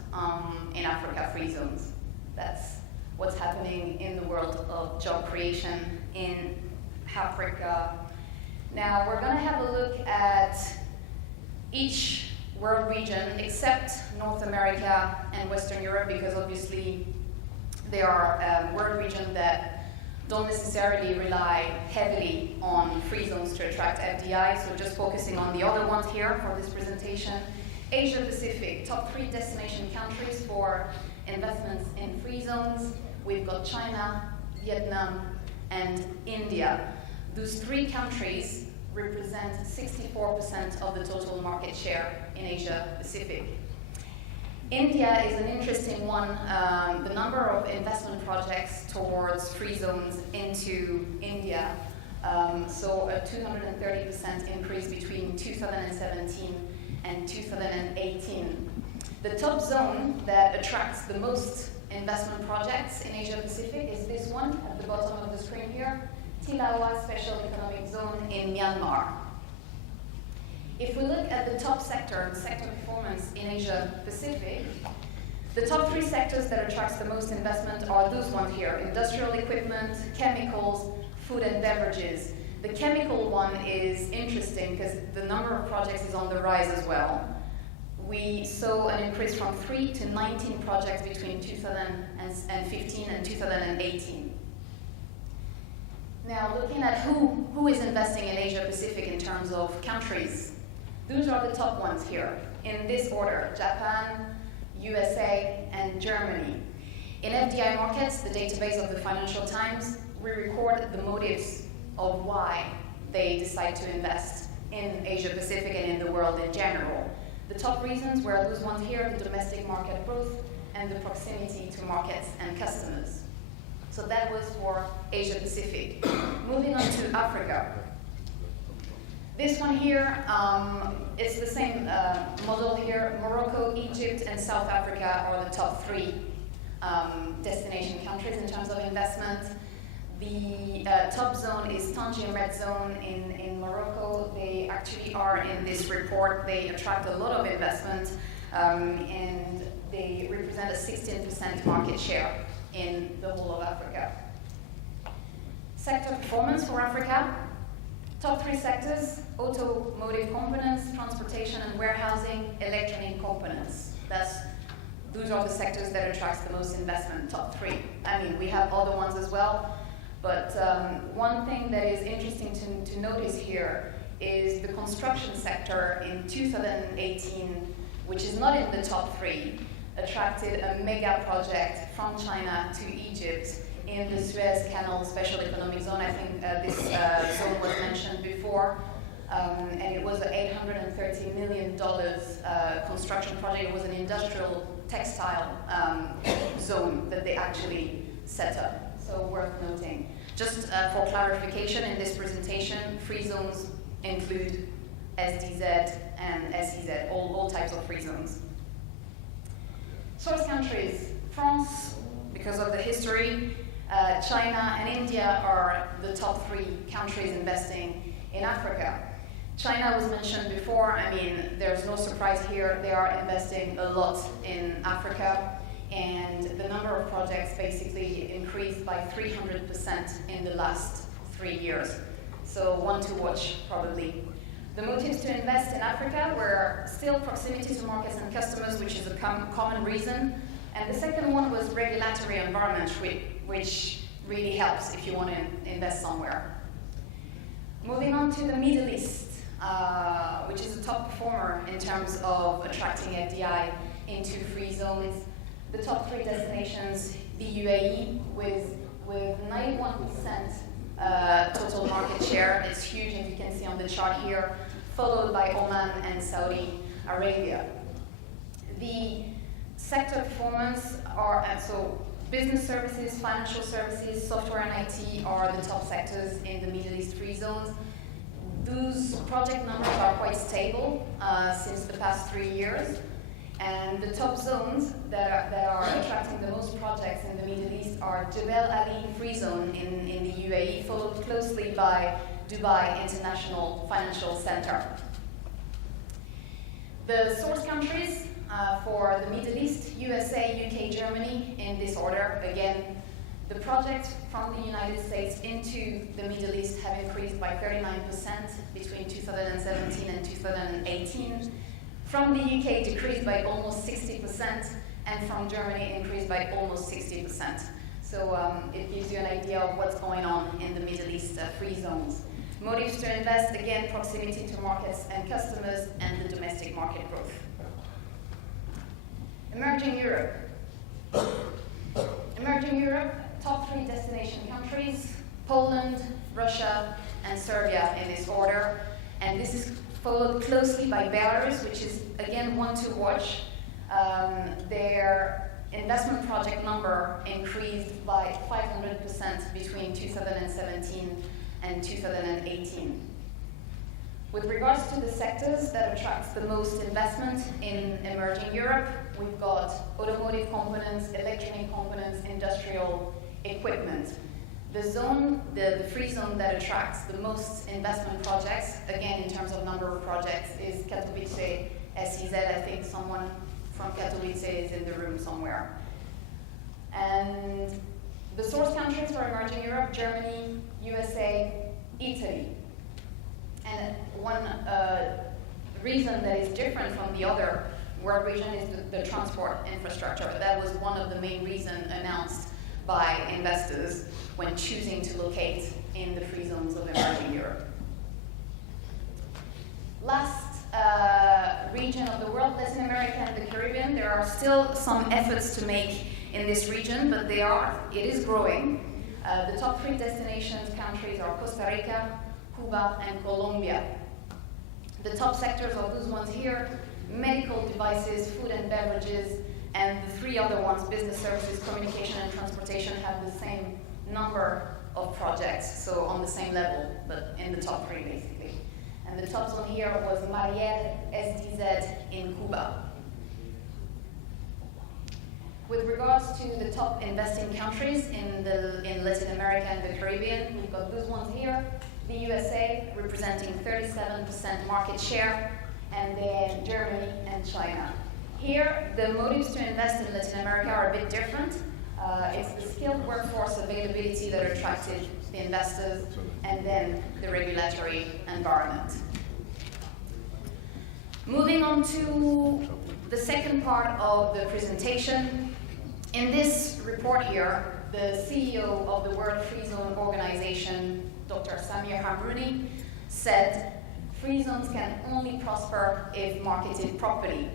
in Africa free zones. That's what's happening in the world of job creation in Africa. Now we're going to have a look at each world region except North America and Western Europe, because obviously they are world regions that don't necessarily rely heavily on free zones to attract FDI, so just focusing on the other ones here for this presentation. Asia Pacific, top 3 destination countries for investments in free zones. We've got China, Vietnam, and India. Those 3 countries represent 64% of the total market share in Asia Pacific. India is an interesting one. The number of investment projects towards free zones into India, so a 230% increase between 2017 and 2018. The top zone that attracts the most investment projects in Asia Pacific is this one at the bottom of the screen here, Tilawa Special Economic Zone in Myanmar. If we look at the top sector performance in Asia Pacific, the top 3 sectors that attracts the most investment are those ones here: industrial equipment, chemicals, food and beverages. The chemical one is interesting because the number of projects is on the rise as well. We saw an increase from 3 to 19 projects between 2015 and 2018. Now, looking at who is investing in Asia Pacific in terms of countries, those are the top ones here, in this order: Japan, USA, and Germany. In FDI markets, the database of the Financial Times, we record the motives of why they decide to invest in Asia Pacific and in the world in general. The top reasons were those ones here: the domestic market growth and the proximity to markets and customers. So that was for Asia Pacific. Moving on to Africa. This one here, it's the same model here. Morocco, Egypt, and South Africa are the top 3 destination countries in terms of investment. The top zone is Tangier Red Zone in Morocco. They actually are in this report. They attract a lot of investment, and they represent a 16% market share in the whole of Africa. Sector performance for Africa. Top 3 sectors: automotive components, transportation and warehousing, electronic components. Those are the sectors that attract the most investment, top 3. I mean, we have other ones as well, but one thing that is interesting to notice here is the construction sector in 2018 which is not in the top 3, attracted a mega project from China to Egypt in the Suez Canal Special Economic Zone. I think this zone was mentioned before. And it was an $830 million construction project. It was an industrial textile zone that they actually set up, so worth noting. Just for clarification, in this presentation, free zones include SDZ and SEZ, all types of free zones. Source countries: France, because of the history, China and India are the top 3 countries investing in Africa. China was mentioned before. I mean, there's no surprise here. They are investing a lot in Africa, and the number of projects basically increased by 300% in the last 3 years. So one to watch, probably. The motives to invest in Africa were still proximity to markets and customers, which is a common reason. And the second one was regulatory environment, which really helps if you want to invest somewhere. Moving on to the Middle East, which is a top performer in terms of attracting FDI into free zones. The top 3 destinations: the UAE with 91% total market share. It's huge, as you can see on the chart here, followed by Oman and Saudi Arabia. The sector performance are so business services, financial services, software and IT are the top sectors in the Middle East free zones. Those project numbers are quite stable since the past 3 years. And the top zones that are attracting the most projects in the Middle East are Jebel Ali Free Zone in the UAE, followed closely by Dubai International Financial Center. The source countries for the Middle East: USA, UK, Germany, in this order. Again, the projects from the United States into the Middle East have increased by 39% between 2017 and 2018. From the UK, decreased by almost 60%, and from Germany, increased by almost 60%. So it gives you an idea of what's going on in the Middle East free zones. Motives to invest: again, proximity to markets and customers, and the domestic market growth. Emerging Europe. Emerging Europe, top 3 destination countries: Poland, Russia, and Serbia in this order. And this is followed closely by Belarus, which is, again, one to watch. Their investment project number increased by 500% between 2017 and 2018. With regards to the sectors that attracts the most investment in emerging Europe, we've got automotive components, electronic components, industrial equipment. The zone, the free zone that attracts the most investment projects, again in terms of number of projects, is Katowice, SEZ. I think someone from Katowice is in the room somewhere. And the source countries for emerging Europe: Germany, USA, Italy. And one reason that is different from the other world region is the transport infrastructure. That was one of the main reasons announced by investors when choosing to locate in the free zones of emerging Europe. Last region of the world, Latin America and the Caribbean. There are still some efforts to make in this region, but it is growing. The top 3 destinations countries are Costa Rica, Cuba, and Colombia. The top sectors of those ones here: medical devices, food and beverages, and the 3 other ones, business services, communication, and transportation, have the same number of projects, so on the same level, but in the top 3 basically. And the top zone here was Mariel SDZ in Cuba. With regards to the top investing countries in Latin America and the Caribbean, we've got those ones here. The USA representing 37% market share, and then Germany and China. Here, the motives to invest in Latin America are a bit different. It's the skilled workforce availability that attracted the investors, and then the regulatory environment. Moving on to the second part of the presentation. In this report here, the CEO of the World Free Zone Organization, Dr. Samir Hamrouni, said, "Free zones can only prosper if marketed properly."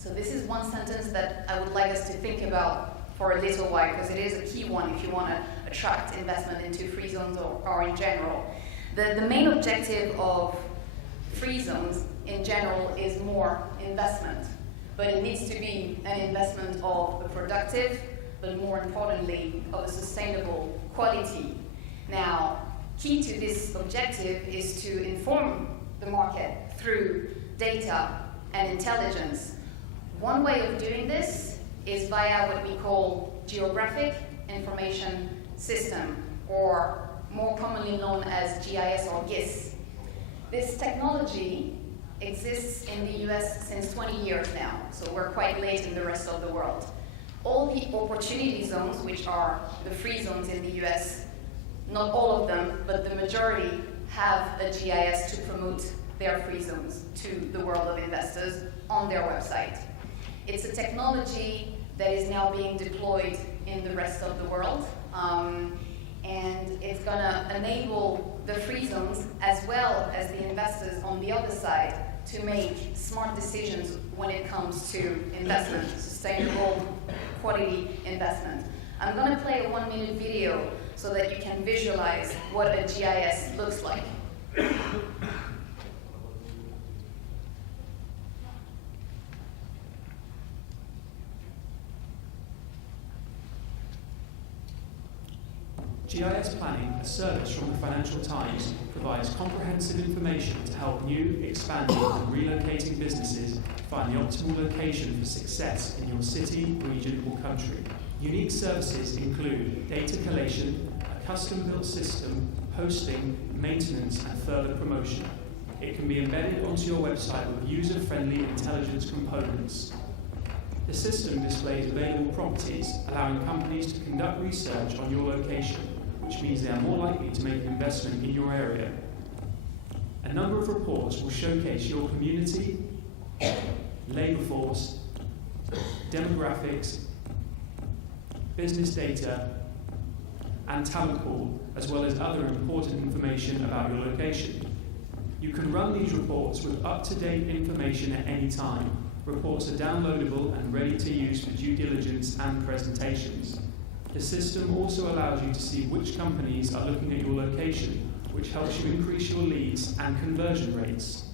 So this is one sentence that I would like us to think about for a little while, because it is a key one if you want to attract investment into free zones or in general. The main objective of free zones in general is more investment, but it needs to be an investment of a productive, but more importantly, of a sustainable quality. Now, key to this objective is to inform the market through data and intelligence. One way of doing this is via what we call geographic information system, or more commonly known as GIS or GIS. This technology exists in the US since 20 years now, so we're quite late in the rest of the world. All the opportunity zones, which are the free zones in the US, not all of them, but the majority have a GIS to promote their free zones to the world of investors on their website. It's a technology that is now being deployed in the rest of the world, and it's going to enable the free zones as well as the investors on the other side to make smart decisions when it comes to investment, sustainable quality investment. I'm going to play a 1-minute video so that you can visualize what a GIS looks like. GIS Planning, a service from the Financial Times, provides comprehensive information to help new, expanding and relocating businesses find the optimal location for success in your city, region or country. Unique services include data collation, a custom-built system, hosting, maintenance and further promotion. It can be embedded onto your website with user-friendly intelligence components. The system displays available properties, allowing companies to conduct research on your location, which means they are more likely to make an investment in your area. A number of reports will showcase your community, labour force, demographics, business data, and talent pool, as well as other important information about your location. You can run these reports with up-to-date information at any time. Reports are downloadable and ready to use for due diligence and presentations. The system also allows you to see which companies are looking at your location, which helps you increase your leads and conversion rates.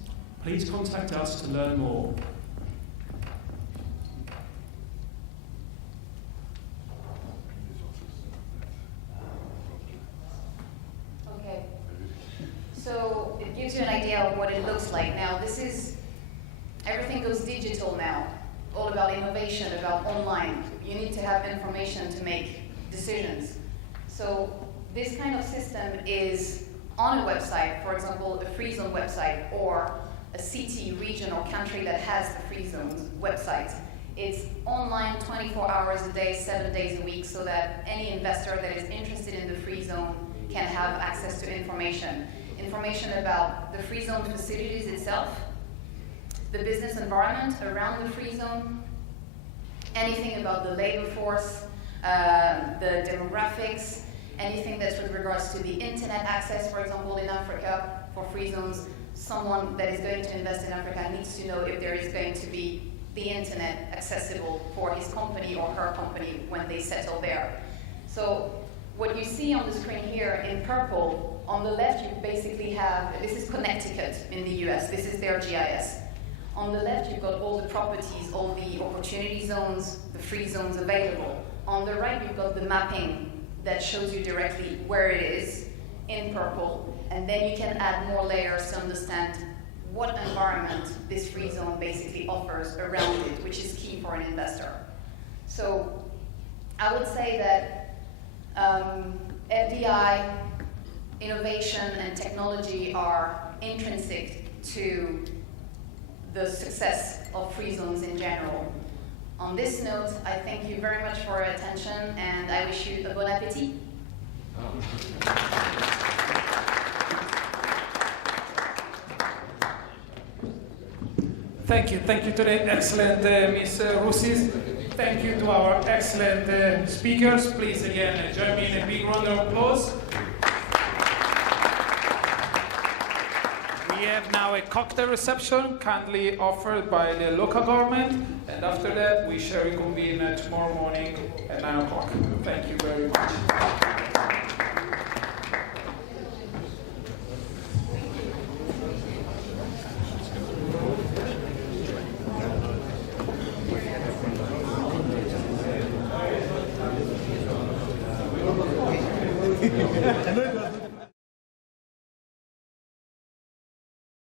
Please contact us to learn more. Okay, so it gives you an idea of what it looks like. Now, everything goes digital now, all about innovation, about online. You need to have information to make decisions. So this kind of system is on a website, for example, a free zone website, or a city, region, or country that has the free zones website. It's online 24 hours a day, 7 days a week, so that any investor that is interested in the free zone can have access to information. Information about the free zone facilities itself, the business environment around the free zone, anything about the labor force, the demographics, anything that's with regards to the internet access, for example, in Africa, for free zones. Someone that is going to invest in Africa needs to know if there is going to be the internet accessible for his company or her company when they settle there. So what you see on the screen here in purple, on the left you basically have, this is Connecticut in the US, this is their GIS. On the left, you've got all the properties, all the opportunity zones, the free zones available. On the right, you've got the mapping that shows you directly where it is in purple. And then you can add more layers to understand what environment this free zone basically offers around it, which is key for an investor. So I would say that FDI, innovation, and technology are intrinsic to the success of free zones in general. On this note, I thank you very much for your attention, and I wish you a bon appétit. Thank you to the excellent Ms. Roussis. Thank you to our excellent speakers. Please again join me in a big round of applause. We have have now a cocktail reception kindly offered by the local government, and after that we shall reconvene tomorrow morning at 9 o'clock. Thank you very much. I know